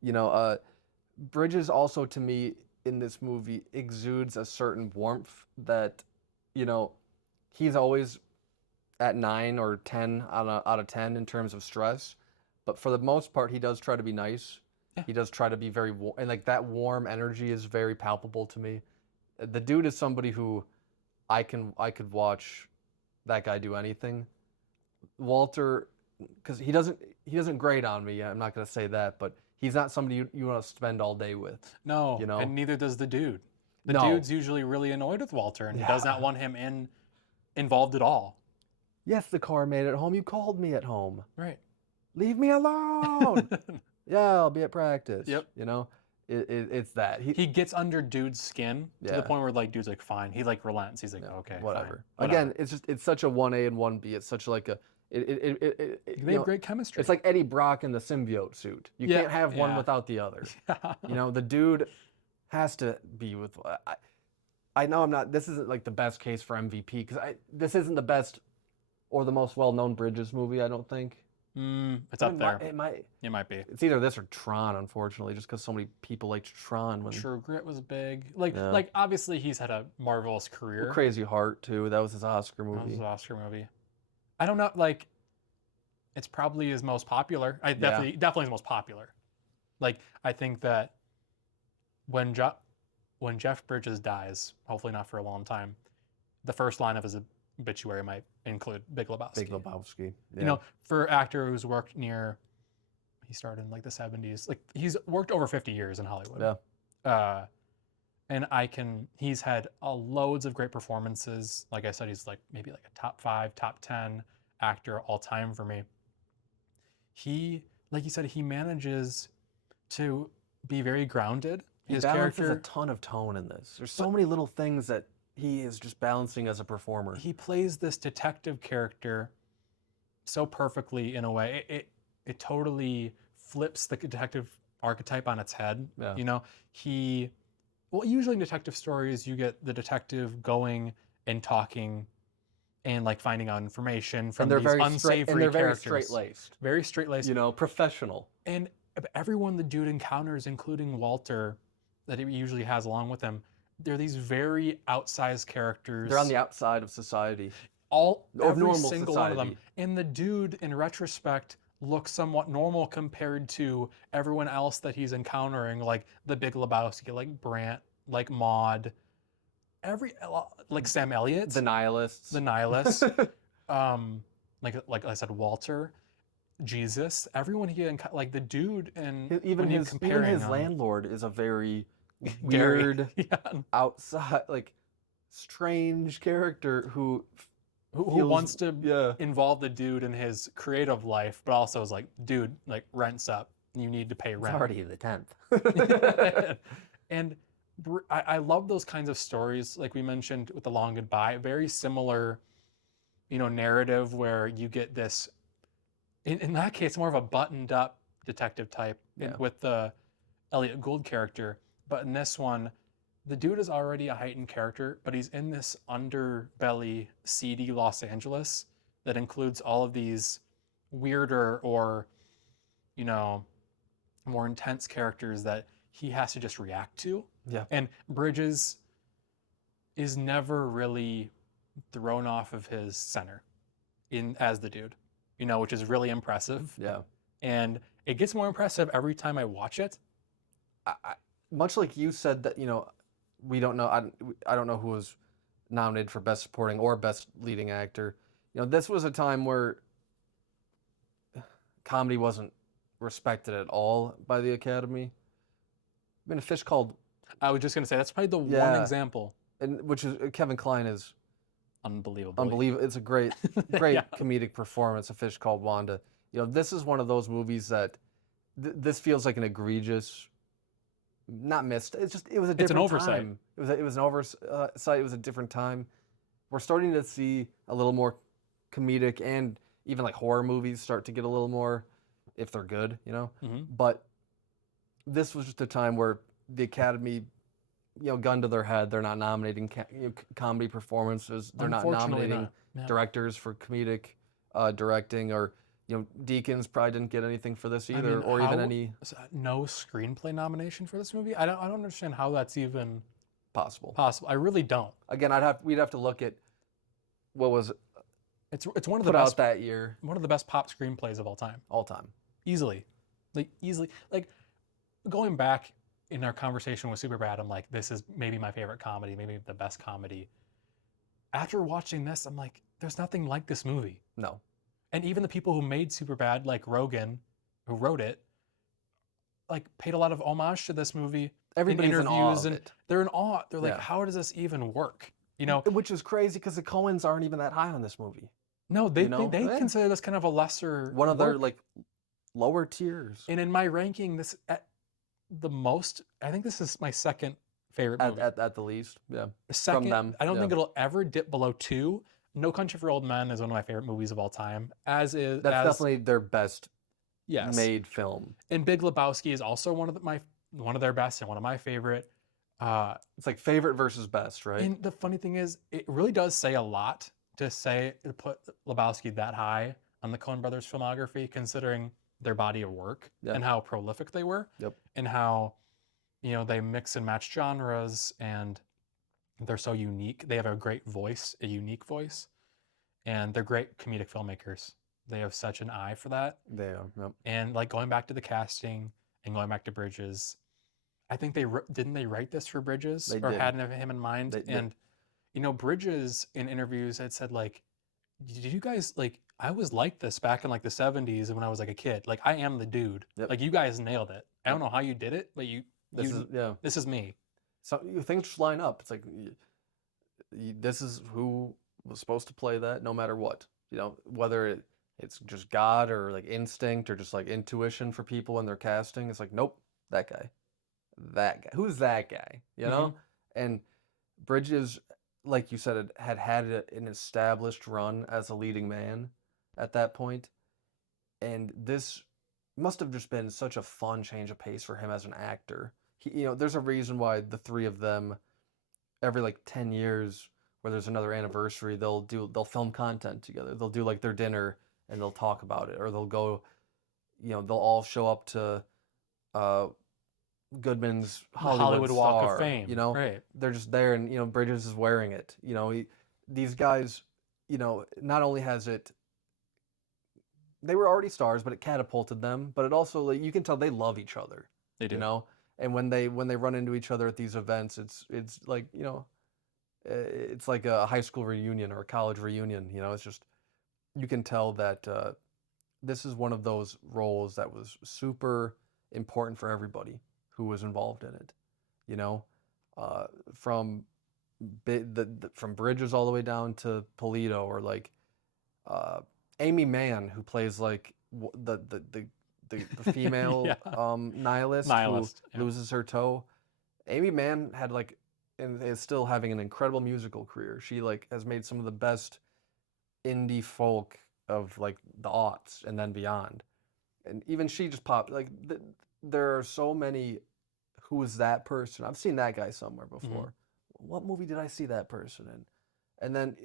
You know, Bridges also, to me, in this movie exudes a certain warmth that, you know, he's always at 9 or 10 out of 10 in terms of stress, but for the most part, he does try to be nice. Yeah. He does try to be very warm, and like that warm energy is very palpable to me. The dude is somebody who I could watch that guy do anything. Walter, because he doesn't grate on me. I'm not gonna say that, but he's not somebody you want to spend all day with. No, You know? and neither does the dude. The No. dude's usually really annoyed with Walter and Yeah. does not want him involved at all. Yes, the car made it home. You called me at home. Right. Leave me alone. Yeah, I'll be at practice. Yep. You know, it's that He gets under dude's skin to the Yeah. point where like dude's like fine. He like relents. He's like okay, whatever. fine, Again, it's such a 1A and 1B. It's such like a you They have know, great chemistry. it's like Eddie Brock in the symbiote suit. You Yeah, can't have one yeah. without the other. Yeah. You know, the dude has to be with. I know I'm not. This isn't like the best case for MVP because this isn't the best or the most well-known Bridges movie. I don't think. It's up there. It might. It might be. It's either this or Tron, unfortunately, just because so many people liked Tron. When True Grit was big. Like Yeah. like obviously he's had a marvelous career. Crazy Heart too. That was his Oscar That was movie. his Oscar movie. I don't know. Like, it's probably his most popular. Definitely his most popular. Like, I think that when Jeff Bridges dies, hopefully not for a long time, the first line of his obituary might include Big Lebowski. Big Lebowski. Yeah. You know, for an actor who's worked he started in like the 70s. Like, he's worked over 50 years in Hollywood. Yeah. And he's had loads of great performances. Like I said, he's like maybe like a top 5, top 10 actor all time for me. Like you said, he manages to be very grounded. He balances a ton of tone in this. There's so many little things that he is just balancing as a performer. He plays this detective character so perfectly in a way. It totally flips the detective archetype on its head. Yeah. You know, usually in detective stories, you get the detective going and talking and like finding out information from these unsavory they're very characters. straight-laced. Very straight-laced. You know, professional. And everyone the dude encounters, including Walter, that he usually has along with him, they're these very outsized characters. They're on the outside of society. Every normal single one of them. society. And the dude, in retrospect, looks somewhat normal compared to everyone else that he's encountering, like the Big Lebowski, like Brant, like Maude, like Sam Elliott, The Nihilists. the Nihilist, like I said, Walter, Jesus, everyone like the dude, and even his landlord is a very weird, outside, like strange character who wants to involve the dude in his creative life, but also is like, dude, like rent's up, you need to pay rent. It's already the 10th. And I love those kinds of stories, like we mentioned with The Long Goodbye. Very similar, narrative where you get this. In that case, more of a buttoned-up detective type with the Elliot Gould character. But in this one, the dude is already a heightened character, but he's in this underbelly, seedy Los Angeles that includes all of these weirder or, more intense characters that he has to just react to. Yeah. And Bridges is never really thrown off of his center as the dude, which is really impressive. Yeah. And it gets more impressive every time I watch it. Much like you said that, we don't know. I don't know who was nominated for Best Supporting or Best Leading Actor. This was a time where comedy wasn't respected at all by the Academy. I mean, A Fish Called... I was just going to say, that's probably the one example. And which is Kevin Kline is unbelievable. Unbelievable. It's a great Yeah. comedic performance, A Fish Called Wanda. This is one of those movies that this feels like an egregious, not missed. It was a It's an different oversight. time. It was an oversight. It was a different time. We're starting to see a little more comedic and even like horror movies start to get a little more, if they're good, Hmm. But this was just a time where the Academy, gun to their head, they're not nominating comedy performances. They're not Unfortunately nominating not. Yeah. directors for comedic directing, or Deakins probably didn't get anything for this either, or even any no screenplay nomination for this movie. I don't understand how that's even possible. possible. I really don't. Again, we'd have to look at what was It's one of the put out best that year, one of the best pop screenplays of all time. all time. Easily. Like going back in our conversation with Superbad, I'm like, this is maybe my favorite comedy, maybe the best comedy. After watching this, I'm like, there's nothing like this movie. No. And even the people who made Superbad, like Rogan, who wrote it, like paid a lot of homage to this movie. Everybody's in awe of and it. they're in awe. They're like, Yeah. how does this even work? Which is crazy because the Coens aren't even that high on this movie. No, they Yeah. consider this kind of a lesser One of their work. like lower tiers. And in my ranking, this at the most, I think this is my second favorite movie. At the least, yeah. Second, them, I don't yeah. think it'll ever dip below 2. No Country for Old Men is one of my favorite movies of all time. That's definitely their best yes. made film. And Big Lebowski is also one of their best and one of my favorite. It's like favorite versus best, right? And the funny thing is, it really does say a lot to put Lebowski that high on the Coen Brothers filmography, considering their body of work and how prolific they were, and how they mix and match genres, and they're so unique. They have a great voice, a unique voice, and they're great comedic filmmakers. They have such an eye for that. They are. Yep. And like going back to the casting and going back to Bridges, I think didn't they write this for Bridges They or did. had him in mind? They did. And Bridges in interviews had said like, did you guys like? I was like this back in like the 70s and when I was like a kid. Like I am the dude. Yep. Like you guys nailed it. I don't know how you did it, but This is me. So things just line up. It's like this is who was supposed to play that, no matter what. Whether it's just God or like instinct or just like intuition for people when they're casting. It's like, nope, that guy. Who's that guy? And Bridges, like you said, had an established run as a leading man at that point, and this must have just been such a fun change of pace for him as an actor. There's a reason why the three of them, every like 10 years, where there's another anniversary, they'll film content together. They'll do like their dinner and they'll talk about it, or they'll go, they'll all show up to Goodman's Hollywood Walk Star, of Fame. Right. They're just there, and Bridges is wearing it. These guys, not only has it, they were already stars, but it catapulted them. But it also, like, you can tell they love each other. They do. And when they run into each other at these events, it's like it's like a high school reunion or a college reunion. It's just, you can tell that this is one of those roles that was super important for everybody who was involved in it, from from Bridges all the way down to Polito, or like Amy Mann, who plays like the female Yeah. nihilist who yeah. loses her toe. Amy Mann had like, and is still having an incredible musical career. She like has made some of the best indie folk of like the aughts and then beyond, and even she just popped like. There are so many. Who is that person? I've seen that guy somewhere before. What movie did I see that person in? And then,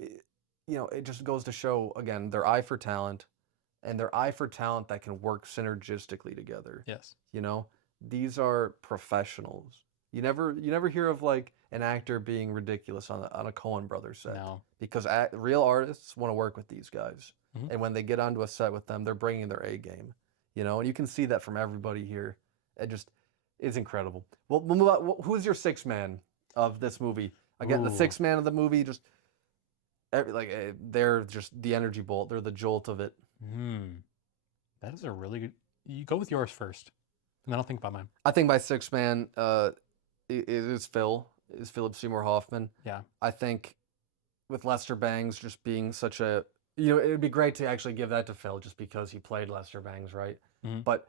it just goes to show again their eye for talent, and their eye for talent that can work synergistically together. Yes. These are professionals. You never hear of like an actor being ridiculous on a Coen Brothers set. No. Because real artists want to work with these guys, and when they get onto a set with them, they're bringing their A game. And you can see that from everybody here. It's incredible. Well, we'll move on. Who's your sixth man of this movie? Again, the sixth man of the movie, just they're just the energy bolt. They're the jolt of it. That is a really good. You go with yours first, and then I'll think about mine. I think my sixth man is Philip Seymour Hoffman. Yeah. I think with Lester Bangs just being such a, it would be great to actually give that to Phil just because he played Lester Bangs, right? Mhm. But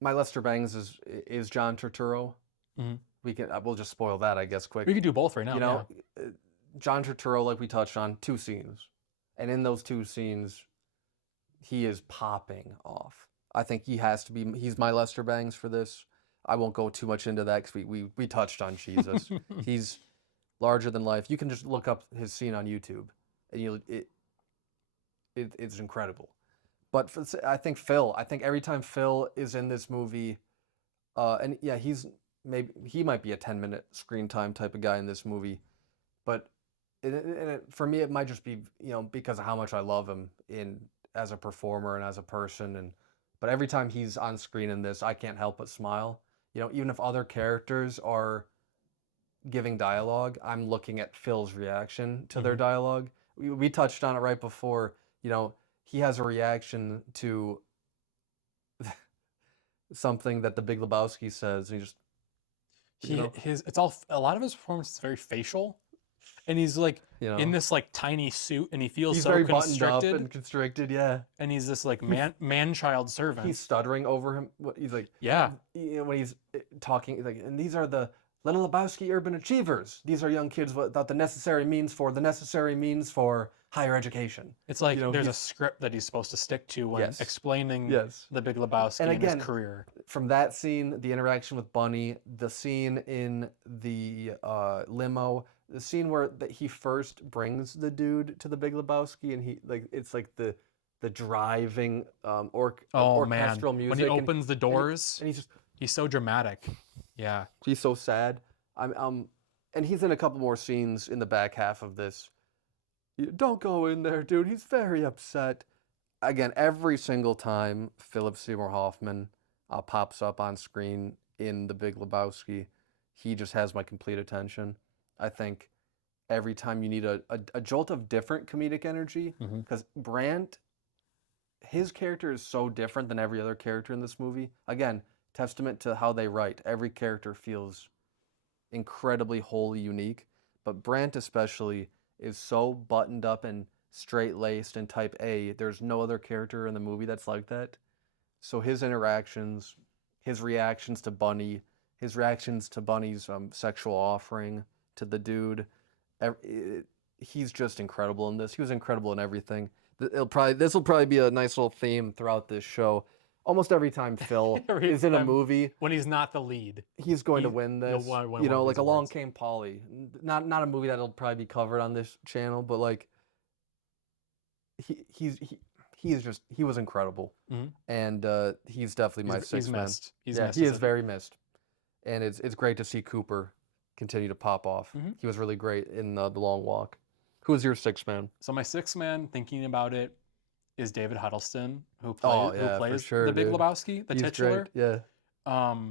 my Lester Bangs is John Turturro. Mhm. We'll just spoil that, I guess, quick. We could do both right now. You know, John Turturro, like we touched on, 2 scenes, and in those 2 scenes, he is popping off. I think he has to be. He's my Lester Bangs for this. I won't go too much into that because we touched on Jesus. Yeah. He's larger than life. You can just look up his scene on YouTube, and it's incredible. But I think Phil. I think every time Phil is in this movie, and yeah, he might be a 10-minute screen time type of guy in this movie, but for me it might just be because of how much I love him as a performer and as a person, but every time he's on screen in this, I can't help but smile. Even if other characters are giving dialogue, I'm looking at Phil's reaction to their dialogue. We touched on it right before. He has a reaction to something that the Big Lebowski says. And It's all a lot of his performance is very facial, and he's like in this like tiny suit, and he feels he's so very buttoned up constricted, and constricted. Yeah, and he's this like man-child servant. he's stuttering over him. He's like, Yeah. when he's talking, he's like, and these are the little Lebowski urban achievers. These are young kids without the necessary means for higher education. It's like there's a script that he's supposed to stick to when Yes. explaining Yes. the Big Lebowski And and again, his career. From that scene, the interaction with Bunny, the scene in the limo, the scene where he first brings the dude to the Big Lebowski, and it's like the driving Oh orchestral man, music when he and- opens the doors, and he's so dramatic. Yeah. he's so sad. And he's in a couple more scenes in the back half of this. Don't go in there, dude. He's very upset. Again, every single time Philip Seymour Hoffman pops up on screen in The Big Lebowski, he just has my complete attention. I think every time you need a jolt of different comedic energy, because Brandt, his character is so different than every other character in this movie. Again, testament to how they write. Every character feels incredibly wholly unique, but Brandt especially is so buttoned up and straight-laced and type A. There's no other character in the movie that's like that. So his interactions, his reactions to Bunny, his reactions to Bunny's sexual offering to the dude, he's just incredible in this. He was incredible in everything. This will probably be a nice little theme throughout this show. Almost every time Phil is in a movie, when he's not the lead, he's going to win this. win one like of these Along awards. Came Polly. Not a movie that'll probably be covered on this channel, but like he was incredible, and he's definitely my sixth man. Missed. He's yeah, missed, he is very missed, and it's great to see Cooper continue to pop off. He was really great in the Long Walk. Who's your sixth man? So my sixth man, thinking about it, is David Huddleston, who for plays sure, the Big dude. Lebowski, the He's titular. great. Yeah.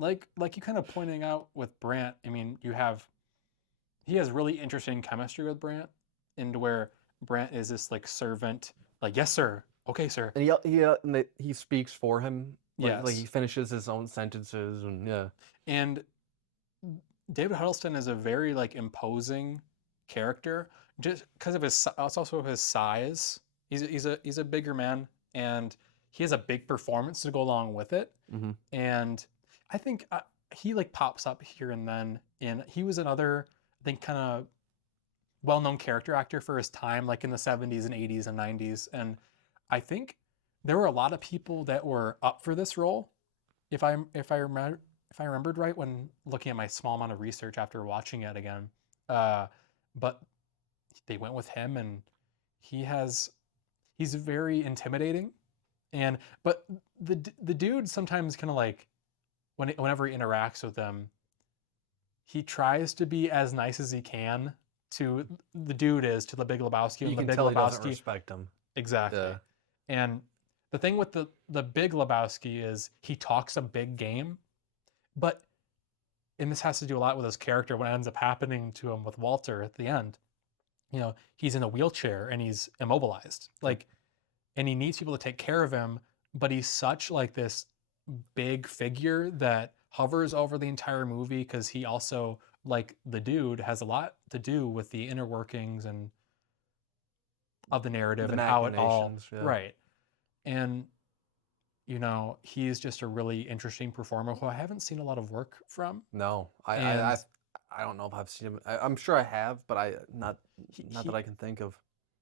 Like you kind of pointing out with Brandt. I mean, he has really interesting chemistry with Brandt, and where Brandt is this like servant, like yes sir, okay sir, And he speaks for him. Yes. Like he finishes his own sentences, and yeah. And David Huddleston is a very like imposing character, just because of it's also his size. He's a bigger man, and he has a big performance to go along with it. And I think he like pops up here and then. And he was another, I think, kind of well-known character actor for his time, like in the 70s and 80s and 90s. And I think there were a lot of people that were up for this role. If I remembered right when looking at my small amount of research after watching it again, but they went with him, and he's very intimidating, but the dude sometimes kind of like whenever he interacts with them, he tries to be as nice as he can to the Big Lebowski. You And can the Big tell Lebowski he doesn't respect him. exactly. Yeah. And the thing with the Big Lebowski is he talks a big game, and this has to do a lot with his character. What ends up happening to him with Walter at the end, he's in a wheelchair and he's immobilized, and he needs people to take care of him, but he's such like this big figure that hovers over the entire movie because he also like the dude has a lot to do with the inner workings and of the narrative The and how it all machinations, yeah. right. And you know, he's just a really interesting performer who I haven't seen a lot of work from. No, And I don't know if I've seen him. I'm sure I have, but not he, that I can think of.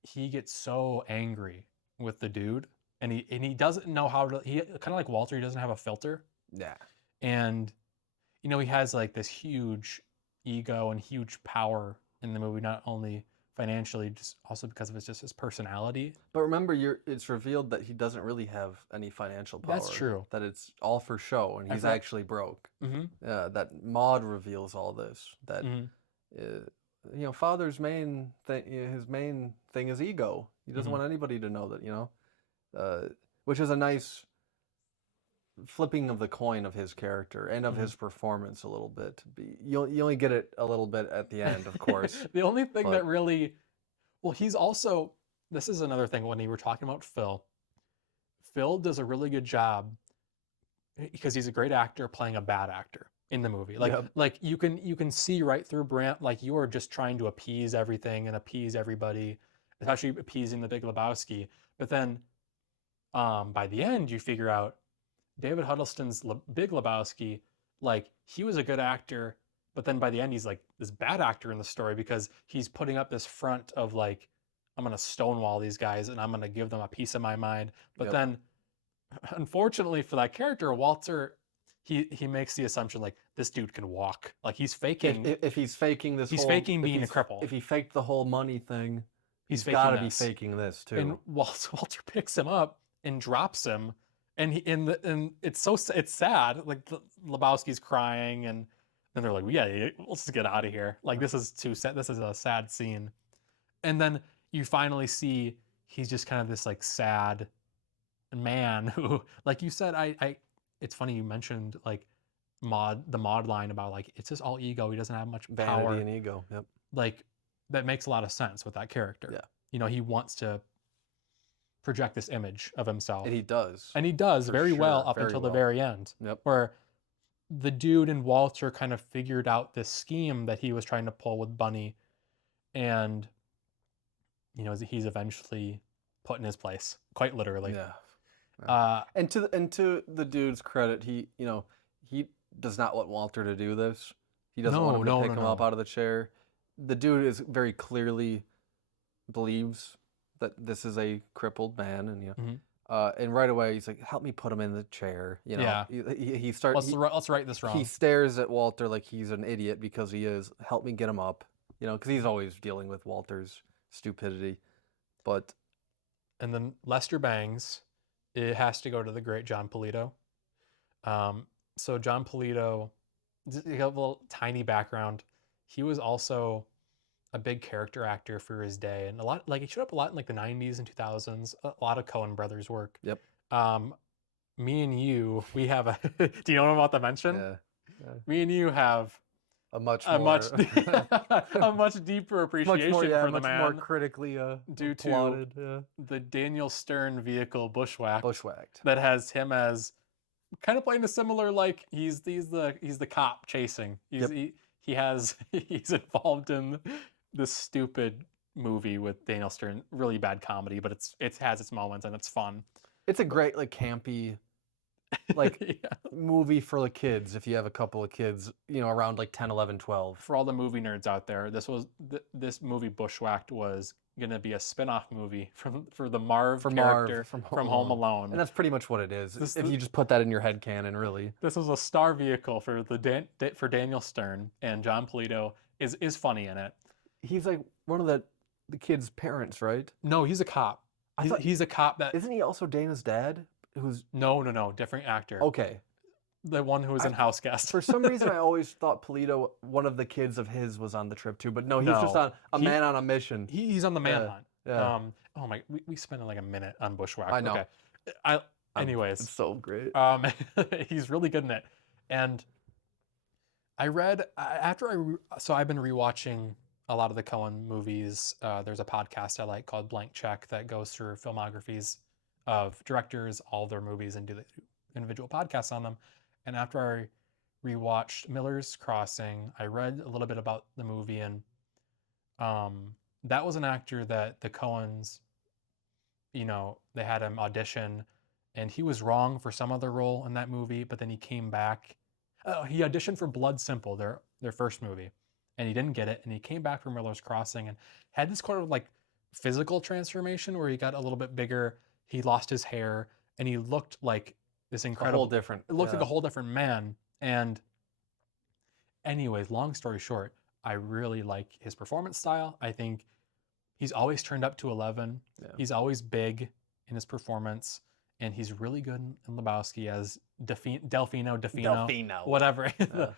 he gets so angry with the dude, and he doesn't know how to. He kind of like Walter. He doesn't have a filter, Yeah, and you know he has like this huge ego and huge power in the movie, not only financially, just also because of his personality. but remember, it's revealed that he doesn't really have any financial power. That's true. That it's all for show, and he's actually broke. Mm-hmm. That Maud reveals all this. That Father's main thing, his main thing is ego. He doesn't want anybody to know that. Which is a nice flipping of the coin of his character and of his performance a little bit. You only get it a little bit at the end, of course. The only thing that really, well, he's also, this is another thing when you were talking about Phil. Phil does a really good job because he's a great actor playing a bad actor in the movie. Like you can see right through Brant, like you are just trying to appease everything and appease everybody, especially appeasing the Big Lebowski. But then by the end, you figure out David Huddleston's Big Lebowski, like he was a good actor, but then by the end he's like this bad actor in the story because he's putting up this front of like, I'm gonna stonewall these guys and I'm gonna give them a piece of my mind. But then, unfortunately for that character, Walter, he makes the assumption like this dude can walk. Like he's faking. If he's faking this, he's faking being a cripple. If he faked the whole money thing, he's got to be faking this too. And Walter picks him up and drops him. And it's sad. Like Lebowski's crying, and then they're like, "Yeah, let's just get out of here." Like this is too sad. This is a sad scene. And then you finally see he's just kind of this like sad man who, like you said, I. It's funny you mentioned like the Maud line about like it's just all ego. He doesn't have much power. Vanity and ego. Yep. Like that makes a lot of sense with that character. Yeah. You know, he wants to project this image of himself. And he does. And he does very well up until the very end. Yep. Where the dude and Walter kind of figured out this scheme that he was trying to pull with Bunny. And, you know, he's eventually put in his place, quite literally. Yeah. And to the dude's credit, he does not want Walter to do this. He doesn't want him to pick him up out of the chair. The dude is very clearly believes that this is a crippled man, and and right away he's like, "Help me put him in the chair." You know, Yeah. He starts. Let's right this wrong. He stares at Walter like he's an idiot because he is. Help me get him up. You know, because he's always dealing with Walter's stupidity. And then Lester bangs. It has to go to the great John Polito. So John Polito, you have a little tiny background. He was also a big character actor for his day, and a lot like he showed up a lot in like the 90s and 2000s. A lot of Coen Brothers work. Yep. Me and you, we have a. Do you know what I'm about to mention? Yeah. Me and you have a much deeper appreciation for the much man. More critically due applauded, to the Daniel Stern vehicle Bushwhacked. That has him as kind of playing a similar like he's the cop chasing. He's involved in this stupid movie with Daniel Stern, really bad comedy, but it has its moments and it's fun. It's a great like campy movie for the kids if you have a couple of kids, around like 10, 11, 12. For all the movie nerds out there, this movie Bushwhacked was going to be a spin-off movie for the Marv character from Home Alone. And that's pretty much what it is. If you just put that in your head canon, really. This was a star vehicle for for Daniel Stern, and John Polito is funny in it. He's like one of the kids' parents, right? No, he's a cop. He's a cop that... Isn't he also Dana's dad? No, different actor. Okay. The one who was in House Guest. For some reason, I always thought Polito, one of the kids of his, was on the trip too. But no, he's just on man on a mission. He's on the manhunt. Yeah. Oh my, we spent like a minute on Bushwhacked. I know. Okay. Anyways. It's so great. He's really good in it. And I read, so I've been rewatching a lot of the Coen movies. There's a podcast I like called Blank Check that goes through filmographies of directors, all their movies, and do the individual podcasts on them. And after I rewatched Miller's Crossing. I read a little bit about the movie, and that was an actor that the Coens, they had him audition, and he was wrong for some other role in that movie, but then he came back. He auditioned for Blood Simple, their first movie, and he didn't get it, and he came back for Miller's Crossing and had this kind of like physical transformation where he got a little bit bigger. He lost his hair, and he looked like this A incredible. whole different. It looked like a whole different man. And anyways, long story short, I really like his performance style. I think he's always turned up to 11. Yeah. He's always big in his performance, and he's really good in Lebowski as Delfino, whatever. Yeah.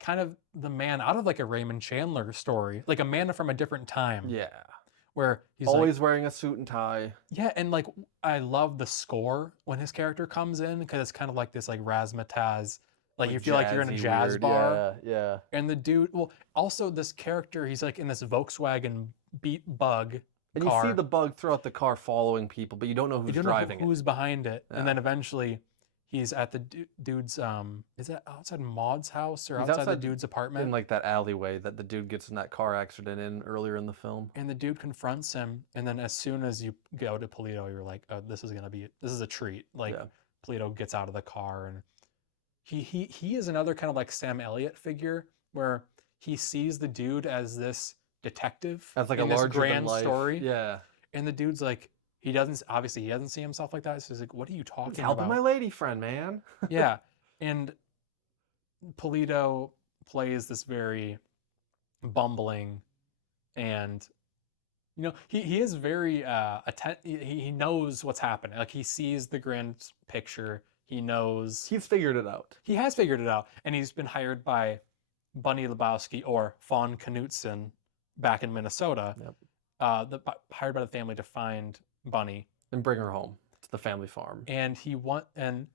Kind of the man out of like a Raymond Chandler story, like a man from a different time. Yeah. Where he's always wearing a suit and tie. Yeah, and like I love the score when his character comes in, because it's kind of like this like razzmatazz, like you feel like you're in a jazz weird. bar. Yeah. And the dude, well, also this character, he's like in this Volkswagen Beat Bug And car. you see the bug throughout the car following people, but you don't know who's driving who's behind it. Yeah. And then eventually he's at the dude's, is that outside Maud's house or He's outside the dude's apartment? in like that alleyway that the dude gets in that car accident in earlier in the film. And the dude confronts him, and then as soon as you go to Polito, you're like, oh, this is a treat. Like Yeah. Polito gets out of the car, and he is another kind of like Sam Elliott figure, where he sees the dude as this detective, As like in a this larger grand than life. story. Yeah. And the dude's like, he doesn't see himself like that. So he's like, what are you talking Helping about? my lady friend, man. Yeah. And Polito plays this very bumbling, and he is very he knows what's happening. Like he sees the grand picture. He knows He's figured it out. he has figured it out, and he's been hired by Bunny Lebowski or Fawn Knutson back in Minnesota. Yep. Hired by the family to find Bunny. And bring her home to the family farm. And and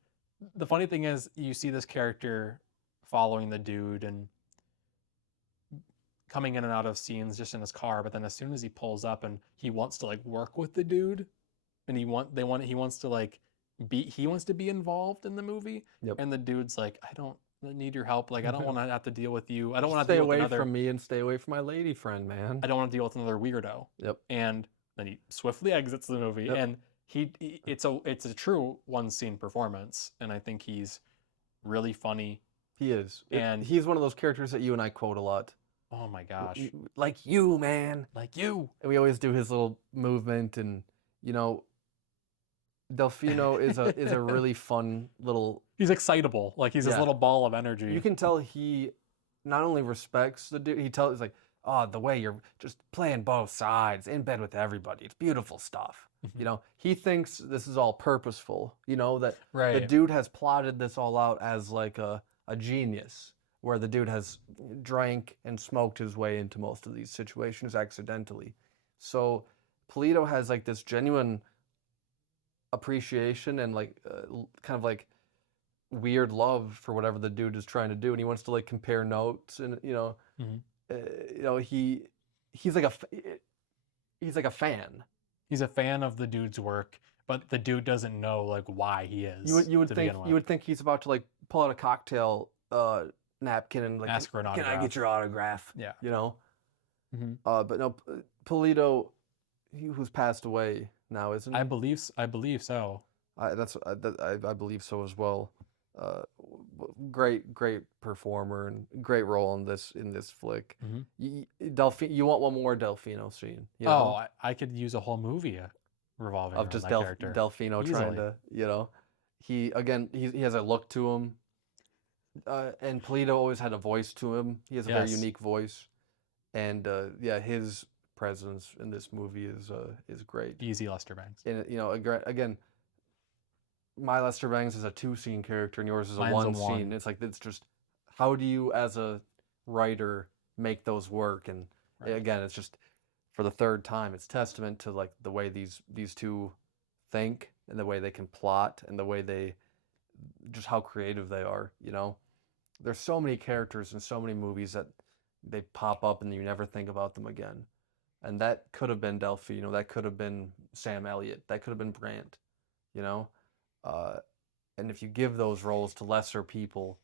the funny thing is, you see this character following the dude and coming in and out of scenes just in his car, but then as soon as he pulls up and he wants to like work with the dude, and he wants to be involved in the movie. Yep. And the dude's like, I don't need your help. Like I don't want to have to deal with you. I don't want to Stay deal with away another from me and stay away from my lady friend, man. I don't want to deal with another weirdo. Yep. And then he swiftly exits the movie. Yep. And it's a true one scene performance, and I think he's really funny. He is. And he's one of those characters that you and I quote a lot. Oh my gosh. Like you, man. Like you. And we always do his little movement, and Delfino is a really fun little. He's excitable. Like he's this little ball of energy. You can tell he not only respects the dude, he's like, oh, the way you're just playing both sides, in bed with everybody. It's beautiful stuff. He thinks this is all purposeful, that right. the dude has plotted this all out as like a genius, where the dude has drank and smoked his way into most of these situations accidentally. So Polito has like this genuine appreciation and like kind of like weird love for whatever the dude is trying to do, and he wants to like compare notes, and he's like a fan. He's a fan of the dude's work, but the dude doesn't know like why he is. You would think he's about to like pull out a cocktail napkin and like ask for an can autograph. I get your autograph? Yeah. But no, Polito, who's passed away now, isn't he? I believe so. I believe so as well. Great performer and great role in this flick. You want one more Delfino scene? Oh, I could use a whole movie revolving around that character. Delfino Easily. trying to, he has a look to him, and Polito always had a voice to him. He has a very unique voice, and his presence in this movie is great. Easy Lester Bangs. And again, my Lester Bangs is a 2-scene character, and yours is a Mine's 1 scene. It's just, how do you as a writer make those work? And again, it's just, for the third time, it's testament to like the way these two think, and the way they can plot, and the way just how creative they are. There's so many characters in so many movies that they pop up and you never think about them again. And that could have been Delfino, that could have been Sam Elliott, that could have been Brandt, and if you give those roles to lesser people,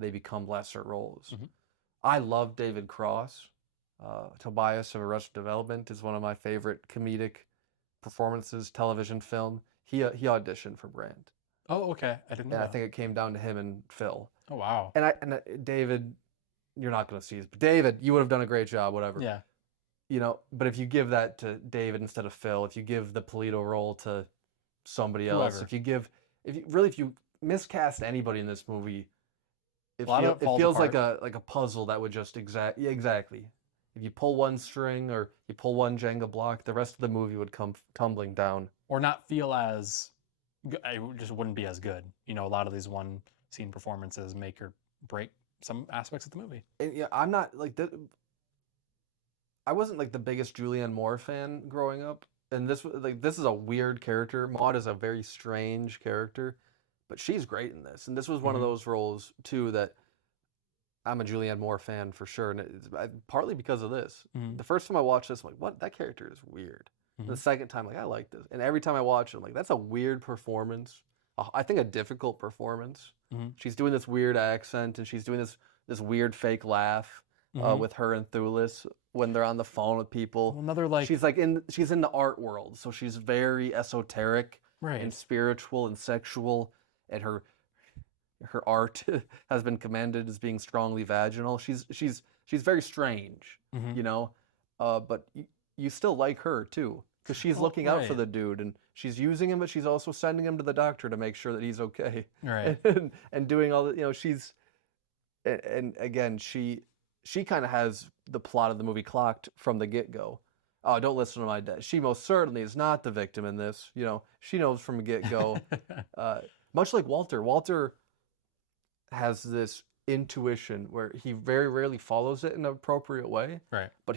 they become lesser roles. Mhm. I love David Cross. Tobias of Arrested Development is one of my favorite comedic performances, television film. He auditioned for Brand, Oh, okay. I didn't know and I that. think it came down to him and Phil. Oh, wow. And David, you're not going to see this, but David, you would have done a great job, whatever. Yeah. But if you give that to David instead of Phil, if you give the Polito role to somebody else, Whoever. if you miscast anybody in this movie, A lot of it it falls feels like apart. a puzzle that would just exactly. If you pull one string or you pull one Jenga block, the rest of the movie would come tumbling down. Or not feel as, it just wouldn't be as good. A lot of these one scene performances make or break some aspects of the movie. And yeah, I'm not like I wasn't like the biggest Julianne Moore fan growing up, and this is a weird character. Maud is a very strange character, but she's great in this. And this was one of Mhm. those roles too that I'm a Julianne Moore fan for sure, and it's partly because of this. Mhm. The first time I watched this, I'm like, what? That character is weird. And the Mhm. second time, like, I like this. And every time I watch it, I'm like, that's a weird performance. I think a difficult performance. Mhm. She's doing this weird accent, and she's doing this weird fake laugh Mhm. with her and Thulis when they're on the phone with people. Well, another like She's in the art world, so she's very esoteric and right. spiritual and sexual, and her art has been commended as being strongly vaginal. She's very strange, Mhm. but you still like her too because she's Well, looking out for right. the dude and she's using him, but she's also sending him to the doctor to make sure that he's okay Right. and doing all the she's and again she kind of has the plot of the movie clocked from the get-go. Oh, don't listen to my dad. She most certainly is not the victim in this. She knows from the get-go. Much like Walter. Walter has this intuition where he very rarely follows it in an appropriate way. Right. But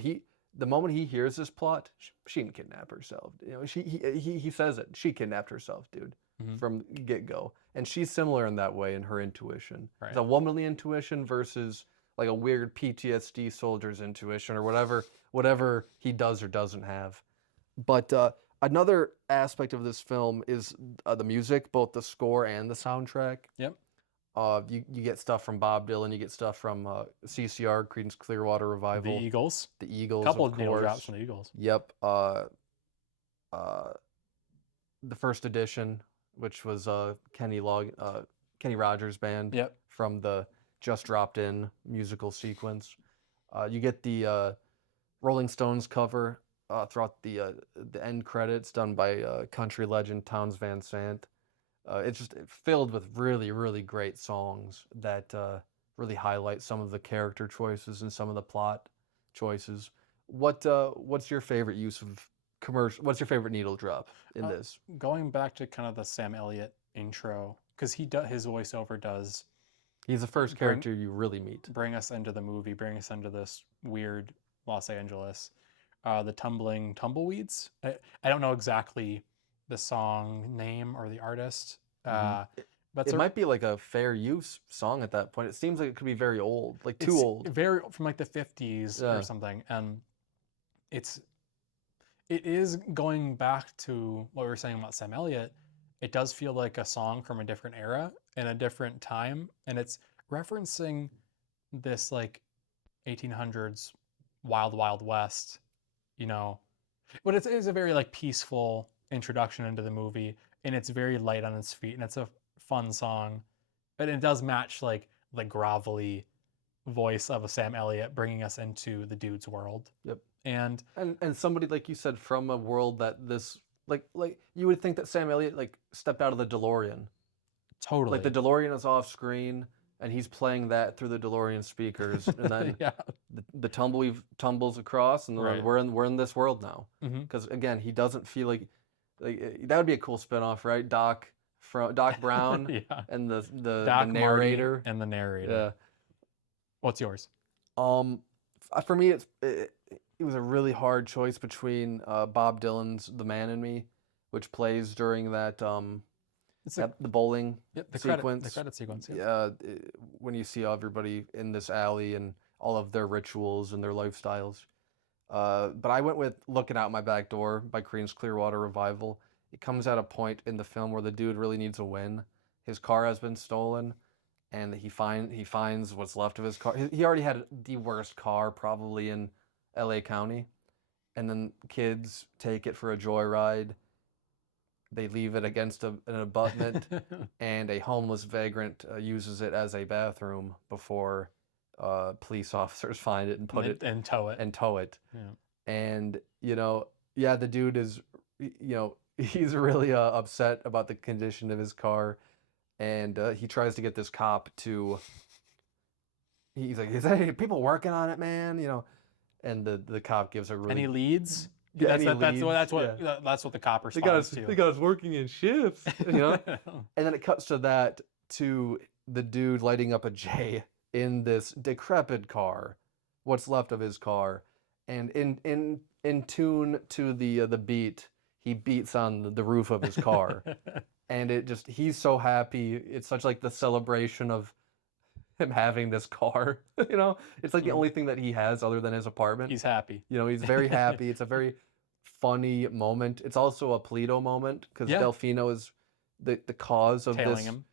the moment he hears this plot, she didn't kidnap herself. He says it. She kidnapped herself, dude, Mhm. from get go. And she's similar in that way in her intuition. Right. It's a womanly intuition versus like a weird PTSD soldier's intuition or whatever he does or doesn't have. But another aspect of this film is the music, both the score and the soundtrack. Yep. You get stuff from Bob Dylan, you get stuff from CCR, Creedence Clearwater The Revival, Eagles. the Eagles, Couple of of needle drops course. from the Eagles. Yep. The first edition, which was Kenny Rogers band Yep. from the Just Dropped In musical sequence. You get the Rolling Stones cover throughout the end credits done by country legend Townes Van Sant. It's just filled with really, really great songs that really highlight some of the character choices and some of the plot choices. What's your favorite use of commercial? What's your favorite needle drop in this? Going back to kind of the Sam Elliott intro, because his voiceover does He's the first character you really meet. bring us into the movie, bring us into this weird Los Angeles. The tumbling tumbleweeds. I don't know exactly the song name or the artist, but It might be like a fair use song at that point. It seems like it could be very old, like too it's old. very from like the 50s Yeah. or something, and it is going back to what we were saying about Sam Elliott. It does feel like a song from a different era and a different time, and it's referencing this like 1800s Wild Wild West, but it's a very like peaceful introduction into the movie, and it's very light on its feet, and it's a fun song, but it does match like the grovelly voice of a Sam Elliott bringing us into the dude's world. Yep. And somebody like you said from a world that this like you would think that Sam Elliott like stepped out of the DeLorean. totally, Like the DeLorean is off screen and he's playing that through the DeLorean speakers, and then yeah, the tumbleweed tumbles across, and Right. we're in this world now. Mhm. Because again, he doesn't feel like that would be a cool spinoff, right? Doc Brown yeah. and the Doc, Marty, narrator. and the narrator. Yeah. What's yours? For me, it was a really hard choice between Bob Dylan's "The Man in Me," which plays during that It's the bowling the sequence. the credit sequence. Yeah. When you see everybody in this alley and all of their rituals and their lifestyles. But I went with "Looking Out My Back Door" by Creedence Clearwater Revival. It comes at a point in the film where the dude really needs a win. His car has been stolen, and he finds what's left of his car. He already had the worst car probably in L.A. County, and then kids take it for a joyride. They leave it against an abutment, and a homeless vagrant uses it as a bathroom before police officers find it and put it and tow it. and tow it. Yeah. And yeah, the dude is, he's really upset about the condition of his car, and he tries to get this cop to. He's like, "Is there any people working on it, man?" And the cop gives a really Any leads? Yeah, That's what the cop responds to. They got us working in shifts, And then it cuts to the dude lighting up a J in this decrepit car, what's left of his car, and in tune to the beat, he beats on the roof of his car, and he's so happy. It's such like the celebration of him having this car, It's like the only thing that he has other than his apartment. He's happy. He's very happy. It's a very funny moment. It's also a Polito moment because Delfino is the cause of Tailing this. him.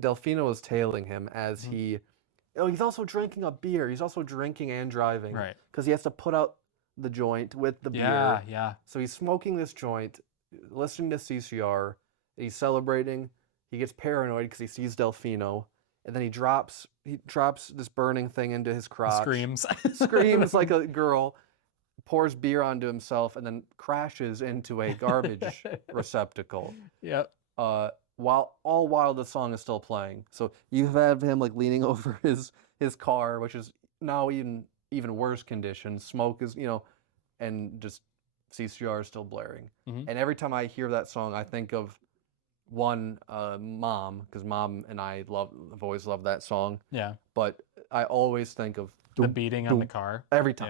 Delfino is tailing him as he. He's also drinking a beer. He's also drinking and driving. Right. Because he has to put out the joint with the beer. Yeah, yeah. So he's smoking this joint, listening to CCR. He's celebrating. He gets paranoid because he sees Delfino, and then he drops this burning thing into his crotch. Screams like a girl. Pours beer onto himself and then crashes into a garbage receptacle. Yep. While the song is still playing. So you have him like leaning over his car, which is now even worse condition. Smoke is and just CCR is still blaring. Mm-hmm. And every time I hear that song, I think of one Mom, because Mom and I have always loved that song. Yeah. But I always think of the beating on the car every time.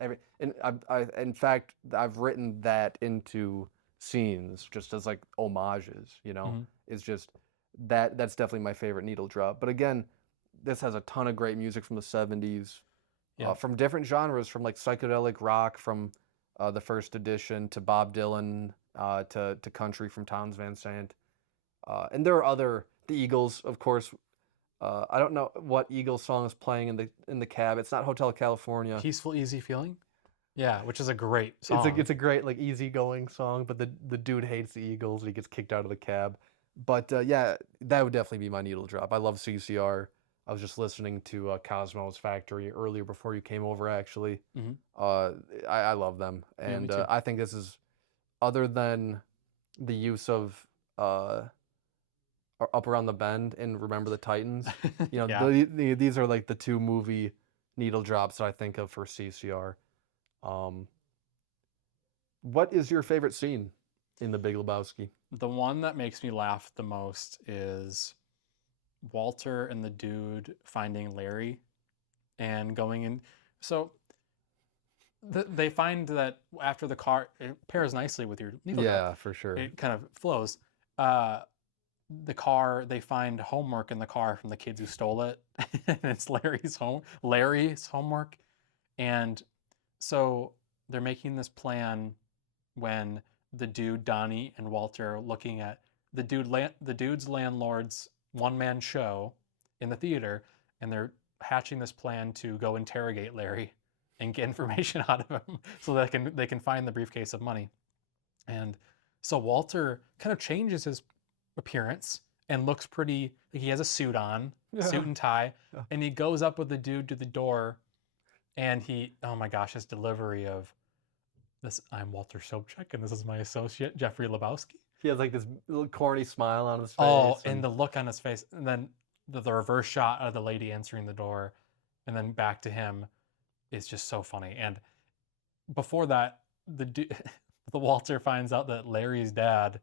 Yeah. And in fact, I've written that into scenes just as like homages, Mm-hmm. It's just that's definitely my favorite needle drop. But again, this has a ton of great music from the 70s, from different genres, from like psychedelic rock from the first edition to Bob Dylan to country from Townes Van Sant. And there are the Eagles, of course. I don't know what Eagles song is playing in the cab. It's not Hotel California. Peaceful, Easy Feeling? Yeah, which is a great song. It's a great like easygoing song, but the dude hates the Eagles and he gets kicked out of the cab. But yeah, that would definitely be my needle drop. I love CCR. I was just listening to Cosmo's Factory earlier before you came over, actually. Mm-hmm. I love them. Yeah, And I think this is, other than the use of Up Around the Bend and Remember the Titans, these are like the two movie needle drops that I think of for CCR. What is your favorite scene in The Big Lebowski? The one that makes me laugh the most is Walter and the dude finding Larry and going in. So they find that after the car, it pairs nicely with your needle drop. Yeah, for sure. It kind of flows. The car, they find homework in the car from the kids who stole it. And it's Larry's homework. And so they're making this plan when the dude, Donnie, and Walter are looking at the dude's landlord's one-man show in the theater, and they're hatching this plan to go interrogate Larry and get information out of him so that they can find the briefcase of money. And so Walter kind of changes his appearance and looks pretty, like he has a suit on, suit and tie, and he goes up with the dude to the door, and oh my gosh, his delivery of this, "I'm Walter Sobchak, and this is my associate, Jeffrey Lebowski." He has like this little corny smile on his face. Oh, and the look on his face, and then the reverse shot of the lady answering the door, and then back to him is just so funny. And before that, the Walter finds out that Larry's dad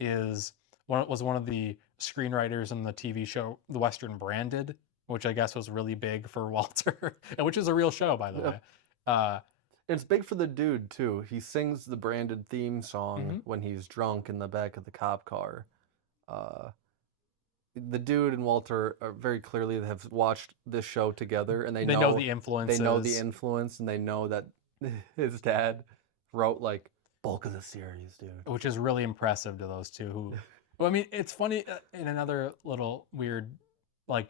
was one of the screenwriters in the TV show The Western Branded, which I guess was really big for Walter, and which is a real show, by the way. It's big for the dude too. He sings the Branded theme song when he's drunk in the back of the cop car. The dude and Walter are very clearly have watched this show together, and they know the influences. They know the influence, and they know that his dad wrote like bulk of the series, dude. Which is really impressive to those two. Who, well, I mean, it's funny in another little weird, like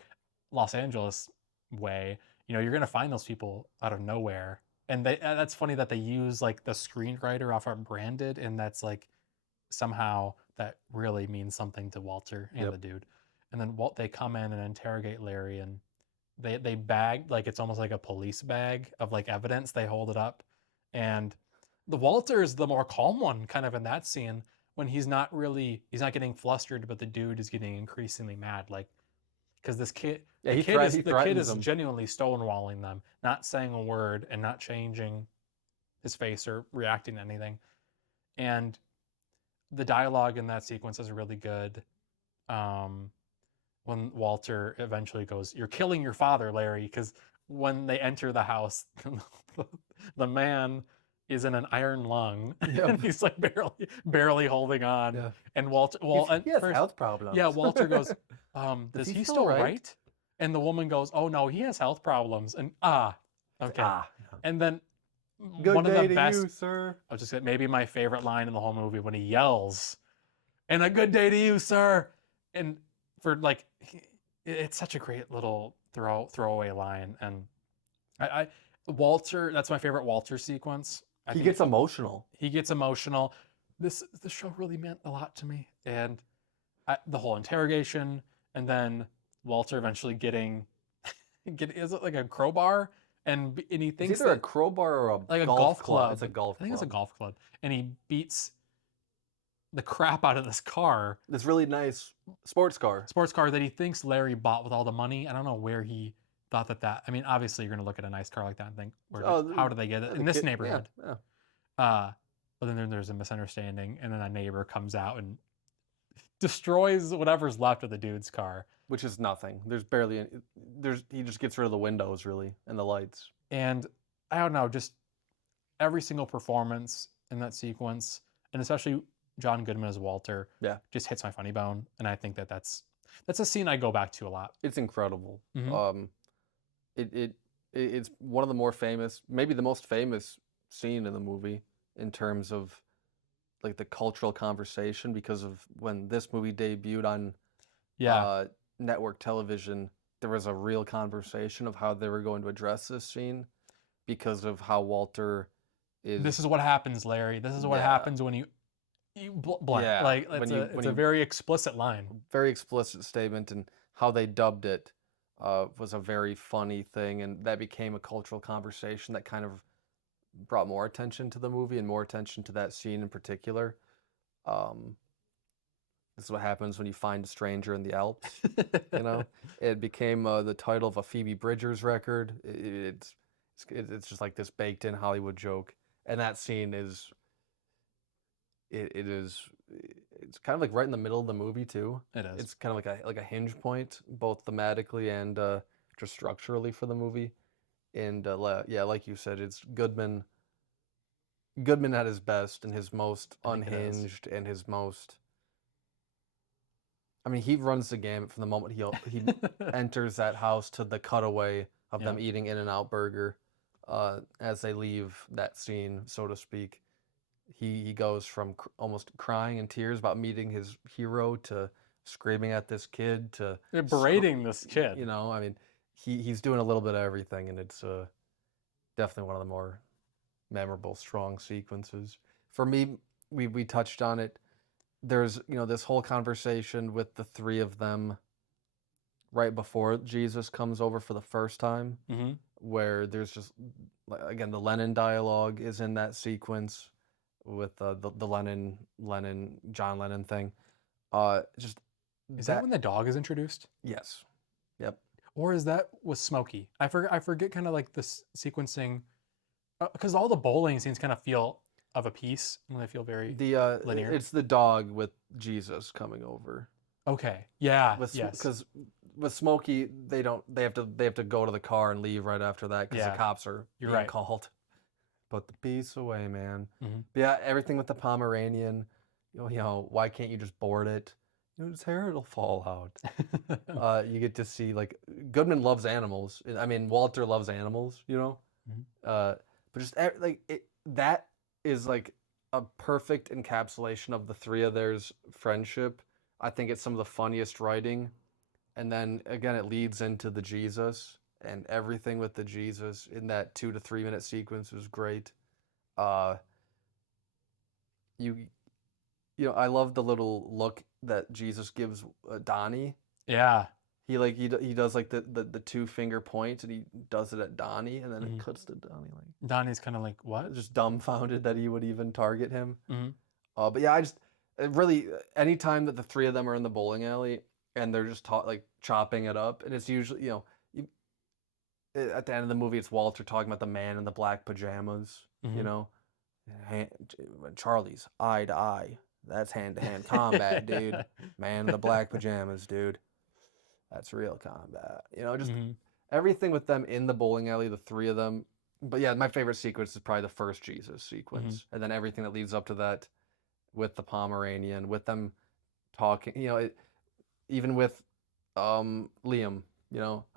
Los Angeles way, you're gonna find those people out of nowhere. And that's funny that they use like the screenwriter off of Branded, and that's like somehow that really means something to Walter and Yep. the dude. And then they come in and interrogate Larry, and they bag, like it's almost like a police bag of like evidence. They hold it up, and the Walter is the more calm one kind of in that scene, when he's not getting flustered, but the dude is getting increasingly mad, like because this kid Yeah, the he kid is he the kid threatens is him. genuinely stonewalling them, not saying a word and not changing his face or reacting to anything. And the dialogue in that sequence is really good. um when Walter eventually goes, "You're killing your father, Larry," because when they enter the house, the man is in an iron lung, Yep. and he's like barely holding on. Yeah. And at He has first, health problems. yeah, Walter goes, Does "Does he he feel still right?" right?" And the woman goes, "Oh no, he has health problems." And okay. Ah. And then Good one of day the to best, you, sir. I was just gonna, maybe my favorite line in the whole movie, when he yells, "And a good day to you, sir." And for like, it's such a great little throwaway line. And I Walter, that's my favorite Walter sequence. I He think gets emotional. he gets emotional. The show really meant a lot to me, and the whole interrogation, and then Walter eventually is it like a crowbar, and he It's thinks either a that crowbar or a like a golf club. It's a golf I think it's a club. golf club, and he beats the crap out of this car. This really nice sports car. That he thinks Larry bought with all the money. I don't know where he thought that. I mean, obviously you're going to look at a nice car like that and think, how did they get it in this neighborhood? Yeah. But then there's a misunderstanding, and then a neighbor comes out and destroys whatever's left of the dude's car. Which is nothing. There's barely any, he just gets rid of the windows really and the lights. And I don't know, just every single performance in that sequence, and especially John Goodman as Walter, just hits my funny bone. And I think that's a scene I go back to a lot. It's incredible. Mm-hmm. It's one of the more famous, maybe the most famous scene in the movie in terms of like the cultural conversation, because of when this movie debuted on network television, there was a real conversation of how they were going to address this scene because of how Walter is. This is what happens, Larry. This is what happens when you blank. Yeah, like it's a very explicit line. Very explicit statement, and how they dubbed it was a very funny thing, and that became a cultural conversation that kind of brought more attention to the movie and more attention to that scene in particular. This is what happens when you find a stranger in the Alps. It became the title of a Phoebe Bridgers record. It's just like this baked in Hollywood joke, and that scene is it's kind of like right in the middle of the movie too. It is. It's kind of like a hinge point, both thematically and just structurally for the movie. And like you said, it's Goodman at his best and his most unhinged and his most. I mean, he runs the gamut from the moment he enters that house to the cutaway of them eating In-N-Out Burger, as they leave that scene, so to speak. He goes from almost crying in tears about meeting his hero to screaming at this kid to berating this kid. I mean, he's doing a little bit of everything, and it's definitely one of the more memorable, strong sequences. For me, we touched on it. There's this whole conversation with the three of them right before Jesus comes over for the first time, where there's just, again, the Lennon dialogue is in that sequence with the John Lennon thing. Is that when the dog is introduced? Yes. Yep. Or is that with Smokey? I forget kind of like this sequencing, because all the bowling scenes kind of feel of a piece, and they feel very linear. It's the dog with Jesus coming over. Okay. Yeah. Yes. Because with Smokey, they have to go to the car and leave right after that because the cops are being called. Put the piece away, man. Mm-hmm. But yeah, everything with the Pomeranian. Why can't you just board it? His hair, it'll fall out. You get to see, like, Goodman loves animals. I mean, Walter loves animals. Mm-hmm. But just that is like a perfect encapsulation of the three of theirs friendship. I think it's some of the funniest writing And then again, it leads into the Jesus, and everything with the Jesus in that 2 to 3 minute sequence was great. Uh, you I love the little look that Jesus gives Donnie. Yeah. He does like the 2 finger point, and he does it at Donnie, and then it Mhm. cuts to Donnie like Donnie's kind of like, what? just dumbfounded that he would even target him. Mhm. But yeah, I just really anytime that the three of them are in the bowling alley and they're just like chopping it up, and it's usually you, at the end of the movie it's Walter talking about the man in the black pajamas, you Mhm. know, hand, when Charlie's eye to eye, that's hand to hand combat, dude. Man in the black pajamas, dude. That's real combat. Just Mhm. everything with them in the bowling alley, the three of them. But yeah, my favorite sequence is probably the first Jesus sequence, and then everything that leads up to that with the Pomeranian, with them talking. Even with Liam.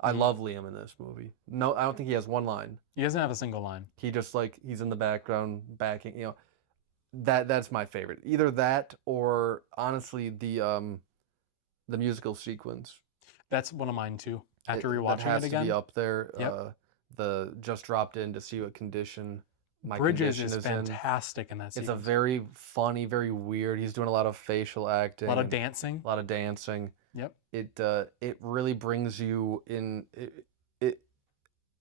I Mhm. love Liam in this movie. No, I don't think he has one line. He doesn't have a single line. He just like he's in the background backing. That's my favorite. Either that or honestly the musical sequence. That's one of mine too. After That rewatching it has to be again, up there. yep. The just dropped in to see what condition my Bridges condition is is in. fantastic in that It's a sequence. very funny, very weird. He's doing a lot of facial acting, A lot of and dancing. a lot of dancing. Yep. It really brings you in. It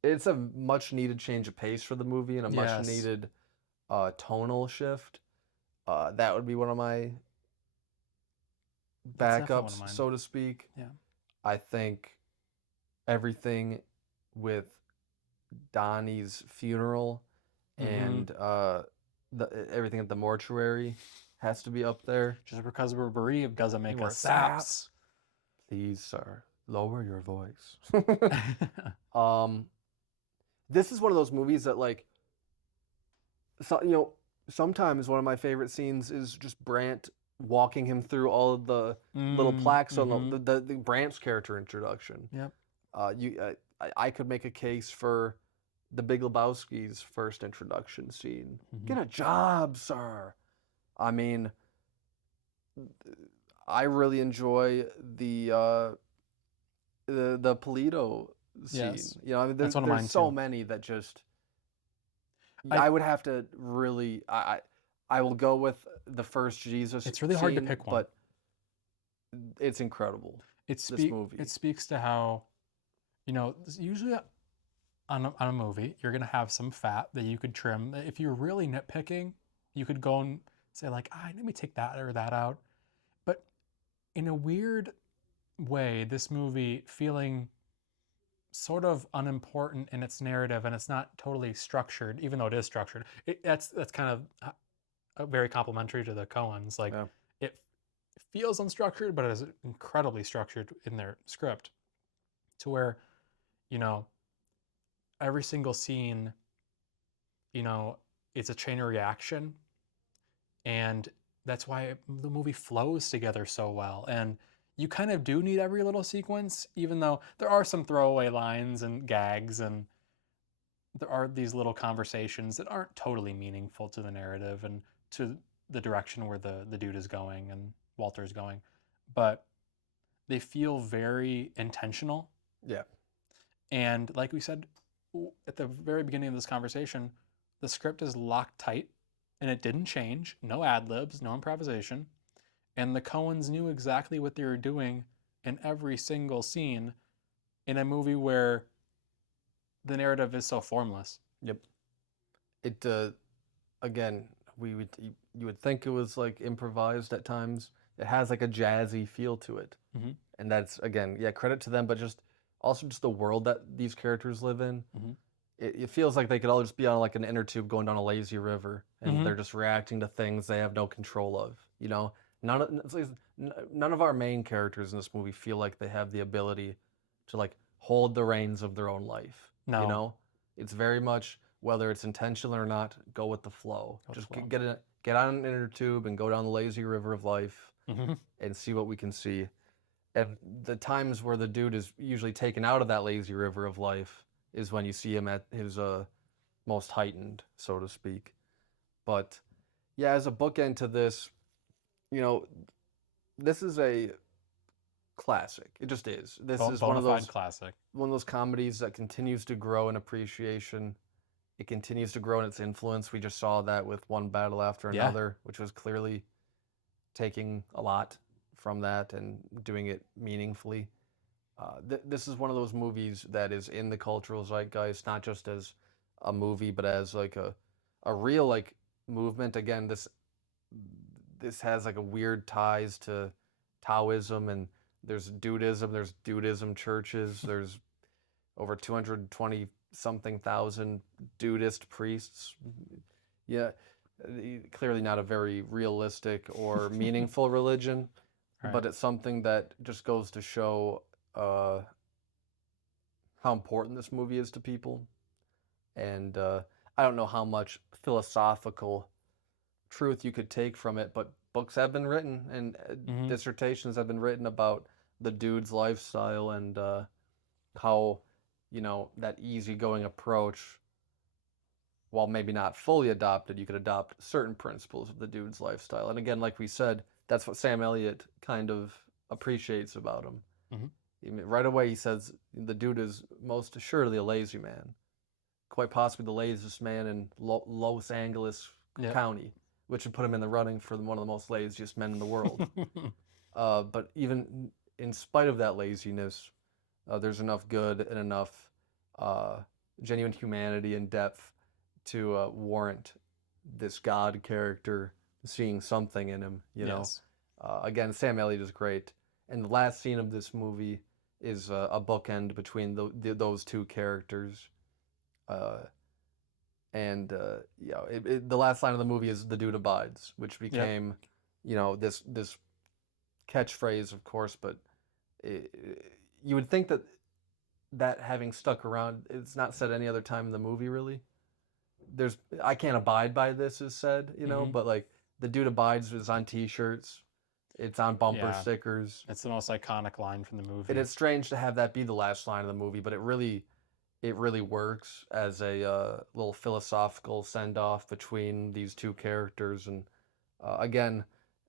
it's a much needed change of pace for the movie and a much Yes. needed tonal shift. That would be one of my That's definitely one of backups, mine. so to speak. Yeah. I think everything with Donnie's funeral Mhm. and everything at the mortuary has to be up there. Just because we're bereaved doesn't make We're us saps. Please, sir, lower your voice. um, this is one of those movies that like, sometimes one of my favorite scenes is just Brant walking him through all of the little plaques on Mhm. the Brant's character introduction. Yep. I could make a case for the Big Lebowski's first introduction scene. Mhm. Get a job, sir. I mean, I really enjoy the Polito scene. Yes. I mean, That's one of mine there's so too. many that just I I would have to really I will go with the first Jesus It's really hard to scene, pick one. but it's incredible. It This speak movie. it speaks to how, usually on a movie, you're gonna have some fat that you could trim. If you're really nitpicking, you could go and say like, let me take that or that out. But in a weird way, this movie feeling sort of unimportant in its narrative and it's not totally structured, even though it is structured. That's kind of very complimentary to the Coens. Like Yeah. it feels unstructured, but it is incredibly structured in their script to where, you know, every single scene, you know, it's a chain of reaction. And that's why the movie flows together so well. And you kind of do need every little sequence, even though there are some throwaway lines and gags, and there are these little conversations that aren't totally meaningful to the narrative and to the direction where the dude is going and Walter's going. But they feel very intentional. Yeah. And like we said at the very beginning of this conversation, the script is locked tight and it didn't change. No ad libs, no improvisation. And the Coens knew exactly what they were doing in every single scene in a movie where the narrative is so formless. Yep. It again, you would think it was like improvised at times. It has like a jazzy feel to it. Mhm. And that's again, yeah, credit to them, but just also just the world that these characters live in. Mhm. It feels like they could all just be on like an inner tube going down a lazy river, and Mhm. they're just reacting to things they have no control of. None of our main characters in this movie feel like they have the ability to like hold the reins of their own life. No. It's very much whether it's intentional or not, go with the flow. Go with Just the flow. get on an inner tube and go down the lazy river of life Mhm. and see what we can see. And the times where the dude is usually taken out of that lazy river of life is when you see him at his most heightened, so to speak. But yeah, as a bookend to this, you know, this is a classic. It just is. This is Bona fide classic. one of those comedies that continues to grow in appreciation. It continues to grow in its influence. We just saw that with One Battle After Yeah. Another, which was clearly taking a lot from that and doing it meaningfully. This is one of those movies that is in the cultural zeitgeist, not just as a movie, but as like a real like movement. Again, this has like a weird ties to Taoism, and there's dudism churches, there's over 220 something thousand dudist priests. Yeah, clearly not a very realistic or meaningful religion, Right. but it's something that just goes to show how important this movie is to people. And I don't know how much philosophical truth you could take from it, but books have been written and dissertations have been written about the dude's lifestyle and how, that easygoing approach, while maybe not fully adopted, you could adopt certain principles of the dude's lifestyle. And again, like we said, that's what Sam Elliott kind of appreciates about him. Right away, he says the dude is most assuredly a lazy man, quite possibly the laziest man in Los Angeles County, which would put him in the running for one of the most laziest men in the world. But even in spite of that laziness, there's enough good and enough genuine humanity and depth to warrant this God character seeing something in him. Again, Sam Elliott is great, and the last scene of this movie is a bookend between those two characters. The last line of the movie is "The dude abides," which became, this catchphrase, of course. But you would think that having stuck around, it's not said any other time in the movie really. I can't abide by this is said, but like the dude abides is on T-shirts, it's on bumper stickers. It's the most iconic line from the movie. And it's strange to have that be the last line of the movie, but it really works as a little philosophical send-off between these two characters. And again,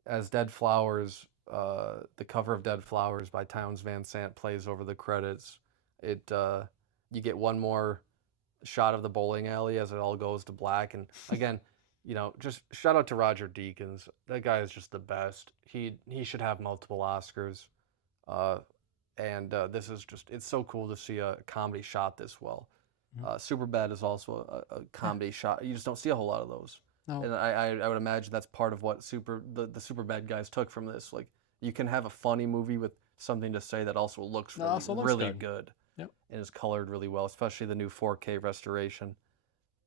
as Dead Flowers, the cover of Dead Flowers by Townes Van Sant plays over the credits, you get one more shot of the bowling alley as it all goes to black. And again, just shout out to Roger Deakins. That guy is just the best. He should have multiple Oscars. And this is it's so cool to see a comedy shot this well. Superbad is also a comedy shot. You just don't see a whole lot of those. No. And I would imagine that's part of what the Superbad guys took from this. Like, you can have a funny movie with something to say that also looks really good. Yep. And is colored really well, especially the new 4K restoration.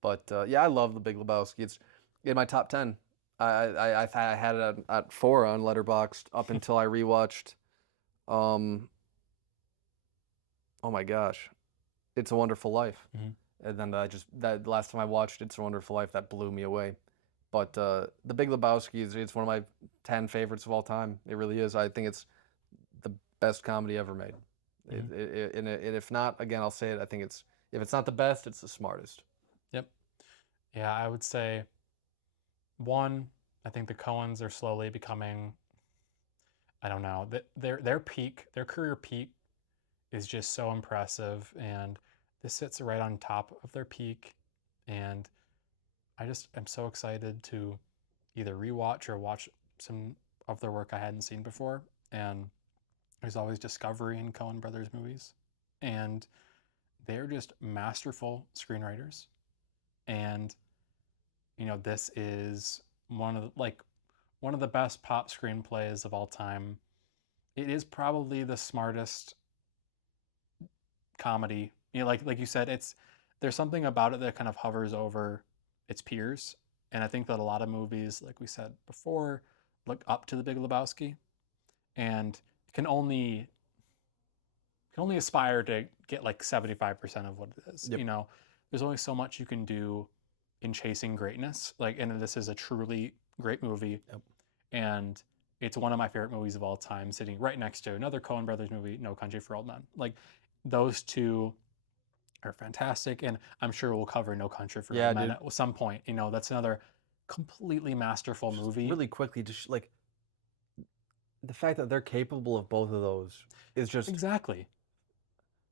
But I love The Big Lebowski. It's in my top 10. I had it at 4 on Letterboxd up until I rewatched. Oh my gosh, It's a Wonderful Life. And then that last time I watched It's a Wonderful Life, that blew me away. But The Big Lebowski it's one of my 10 favorites of all time. It really is. I think it's the best comedy ever made. And if not, again, I'll say it. I think if it's not the best, it's the smartest. Yep. Yeah, I would say one. I think the Coens are slowly becoming. I don't know. Their peak, their career peak, is just so impressive, and this sits right on top of their peak. And I just am so excited to either rewatch or watch some of their work I hadn't seen before. And there's always discovery in Coen Brothers movies, and they're just masterful screenwriters. And this is one of the best pop screenplays of all time. It is probably the smartest comedy. Like you said, there's something about it that kind of hovers over its peers, and I think that a lot of movies, like we said before, look up to The Big Lebowski, and can only aspire to get like 75% of what it is. Yep. There's only so much you can do in chasing greatness. And this is a truly great movie. Yep. And it's one of my favorite movies of all time, sitting right next to another Coen Brothers movie, No Country for Old Men. Like, those two are fantastic, and I'm sure we'll cover No Country for Old Men at some point. That's another completely masterful movie. Really quickly, just like the fact that they're capable of both of those is just Exactly.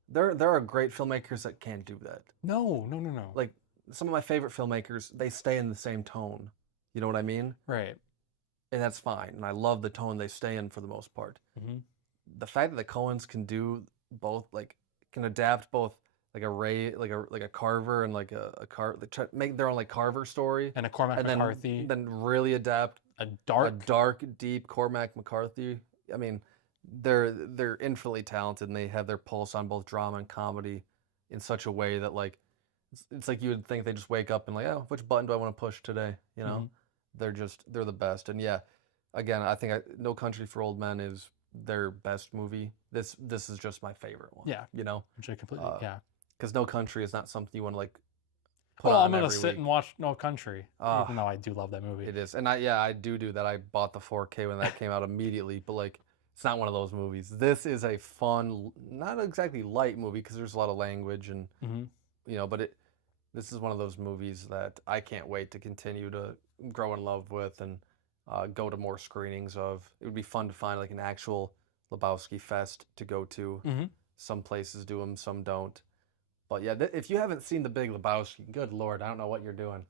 there are great filmmakers that can't do that. No, no, no, no. Like some of my favorite filmmakers, they stay in the same tone. You know what I mean? Right. And that's fine. And I love the tone they stay in for the most part. Hmm. The fact that the Coens can do both, like can adapt both like a Ray, like a Carver and like they try to make their own like Carver story, And a Cormac and McCarthy, then really adapt a a dark. dark, deep Cormac McCarthy. I mean, they're infinitely talented, and they have their pulse on both drama and comedy in such a way that like it's like you would think they just wake up and like, oh, which button do I want to push today? You know, they're the best. And yeah, again, I think No Country for Old Men is their best movie. This is just my favorite one. Yeah. You know, Which I completely. Yeah. because No Country is not something you want to like put Well, on I'm gonna every sit week. and watch No Country, Ah. even though I do love that movie. It is, and I do that. I bought the 4K when that came out immediately, but like it's not one of those movies. This is a fun, not exactly light movie because there's a lot of language and Hmm. you know, but this is one of those movies that I can't wait to continue to grow in love with and go to more screenings of. It would be fun to find like an actual Lebowski fest to go to. Hmm. Some places do them, some don't. But yeah, if you haven't seen The Big Lebowski, good Lord, I don't know what you're doing.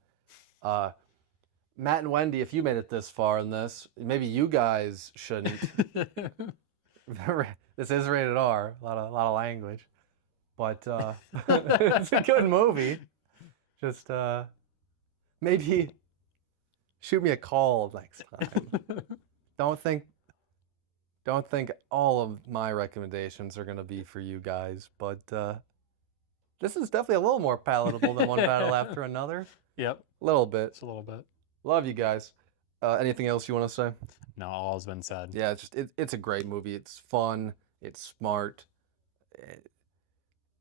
Matt and Wendy, if you made it this far in this, maybe you guys shouldn't. This is rated R, a lot of language, but it's a good movie. Just maybe shoot me a call next time. Don't think all of my recommendations are gonna be for you guys, but this is definitely a little more palatable than One Battle After Another. Yep. A little bit. Just a little bit. Love you guys. Anything else you want to say? No, all's been said. Yeah, it's a great movie. It's fun. It's smart,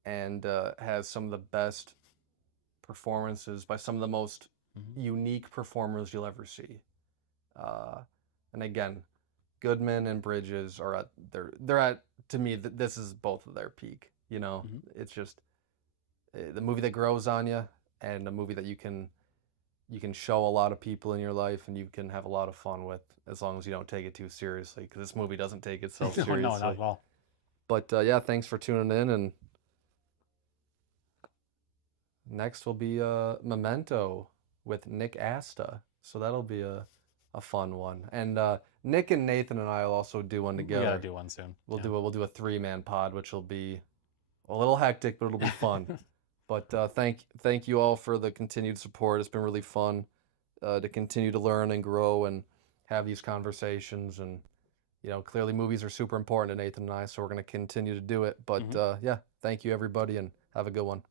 and has some of the best performances by some of the most unique performers you'll ever see. And again, Goodman and Bridges are at they're at to me this is both of their peak. You know, it's just the movie that grows on you, and a movie that you can show a lot of people in your life and you can have a lot of fun with as long as you don't take it too seriously, because this movie doesn't take itself seriously. No, not at all. But yeah, thanks for tuning in, and next will be Memento with Nick Asta. So that'll be a fun one. And Nick and Nathan and I will also do one together. We gotta do one soon. We'll do a 3-man pod, which will be a little hectic, but it'll be fun. But thank you all for the continued support. It's been really fun to continue to learn and grow and have these conversations. And you know, clearly movies are super important to Nathan and I, so we're going to continue to do it. But yeah, thank you everybody, and have a good one.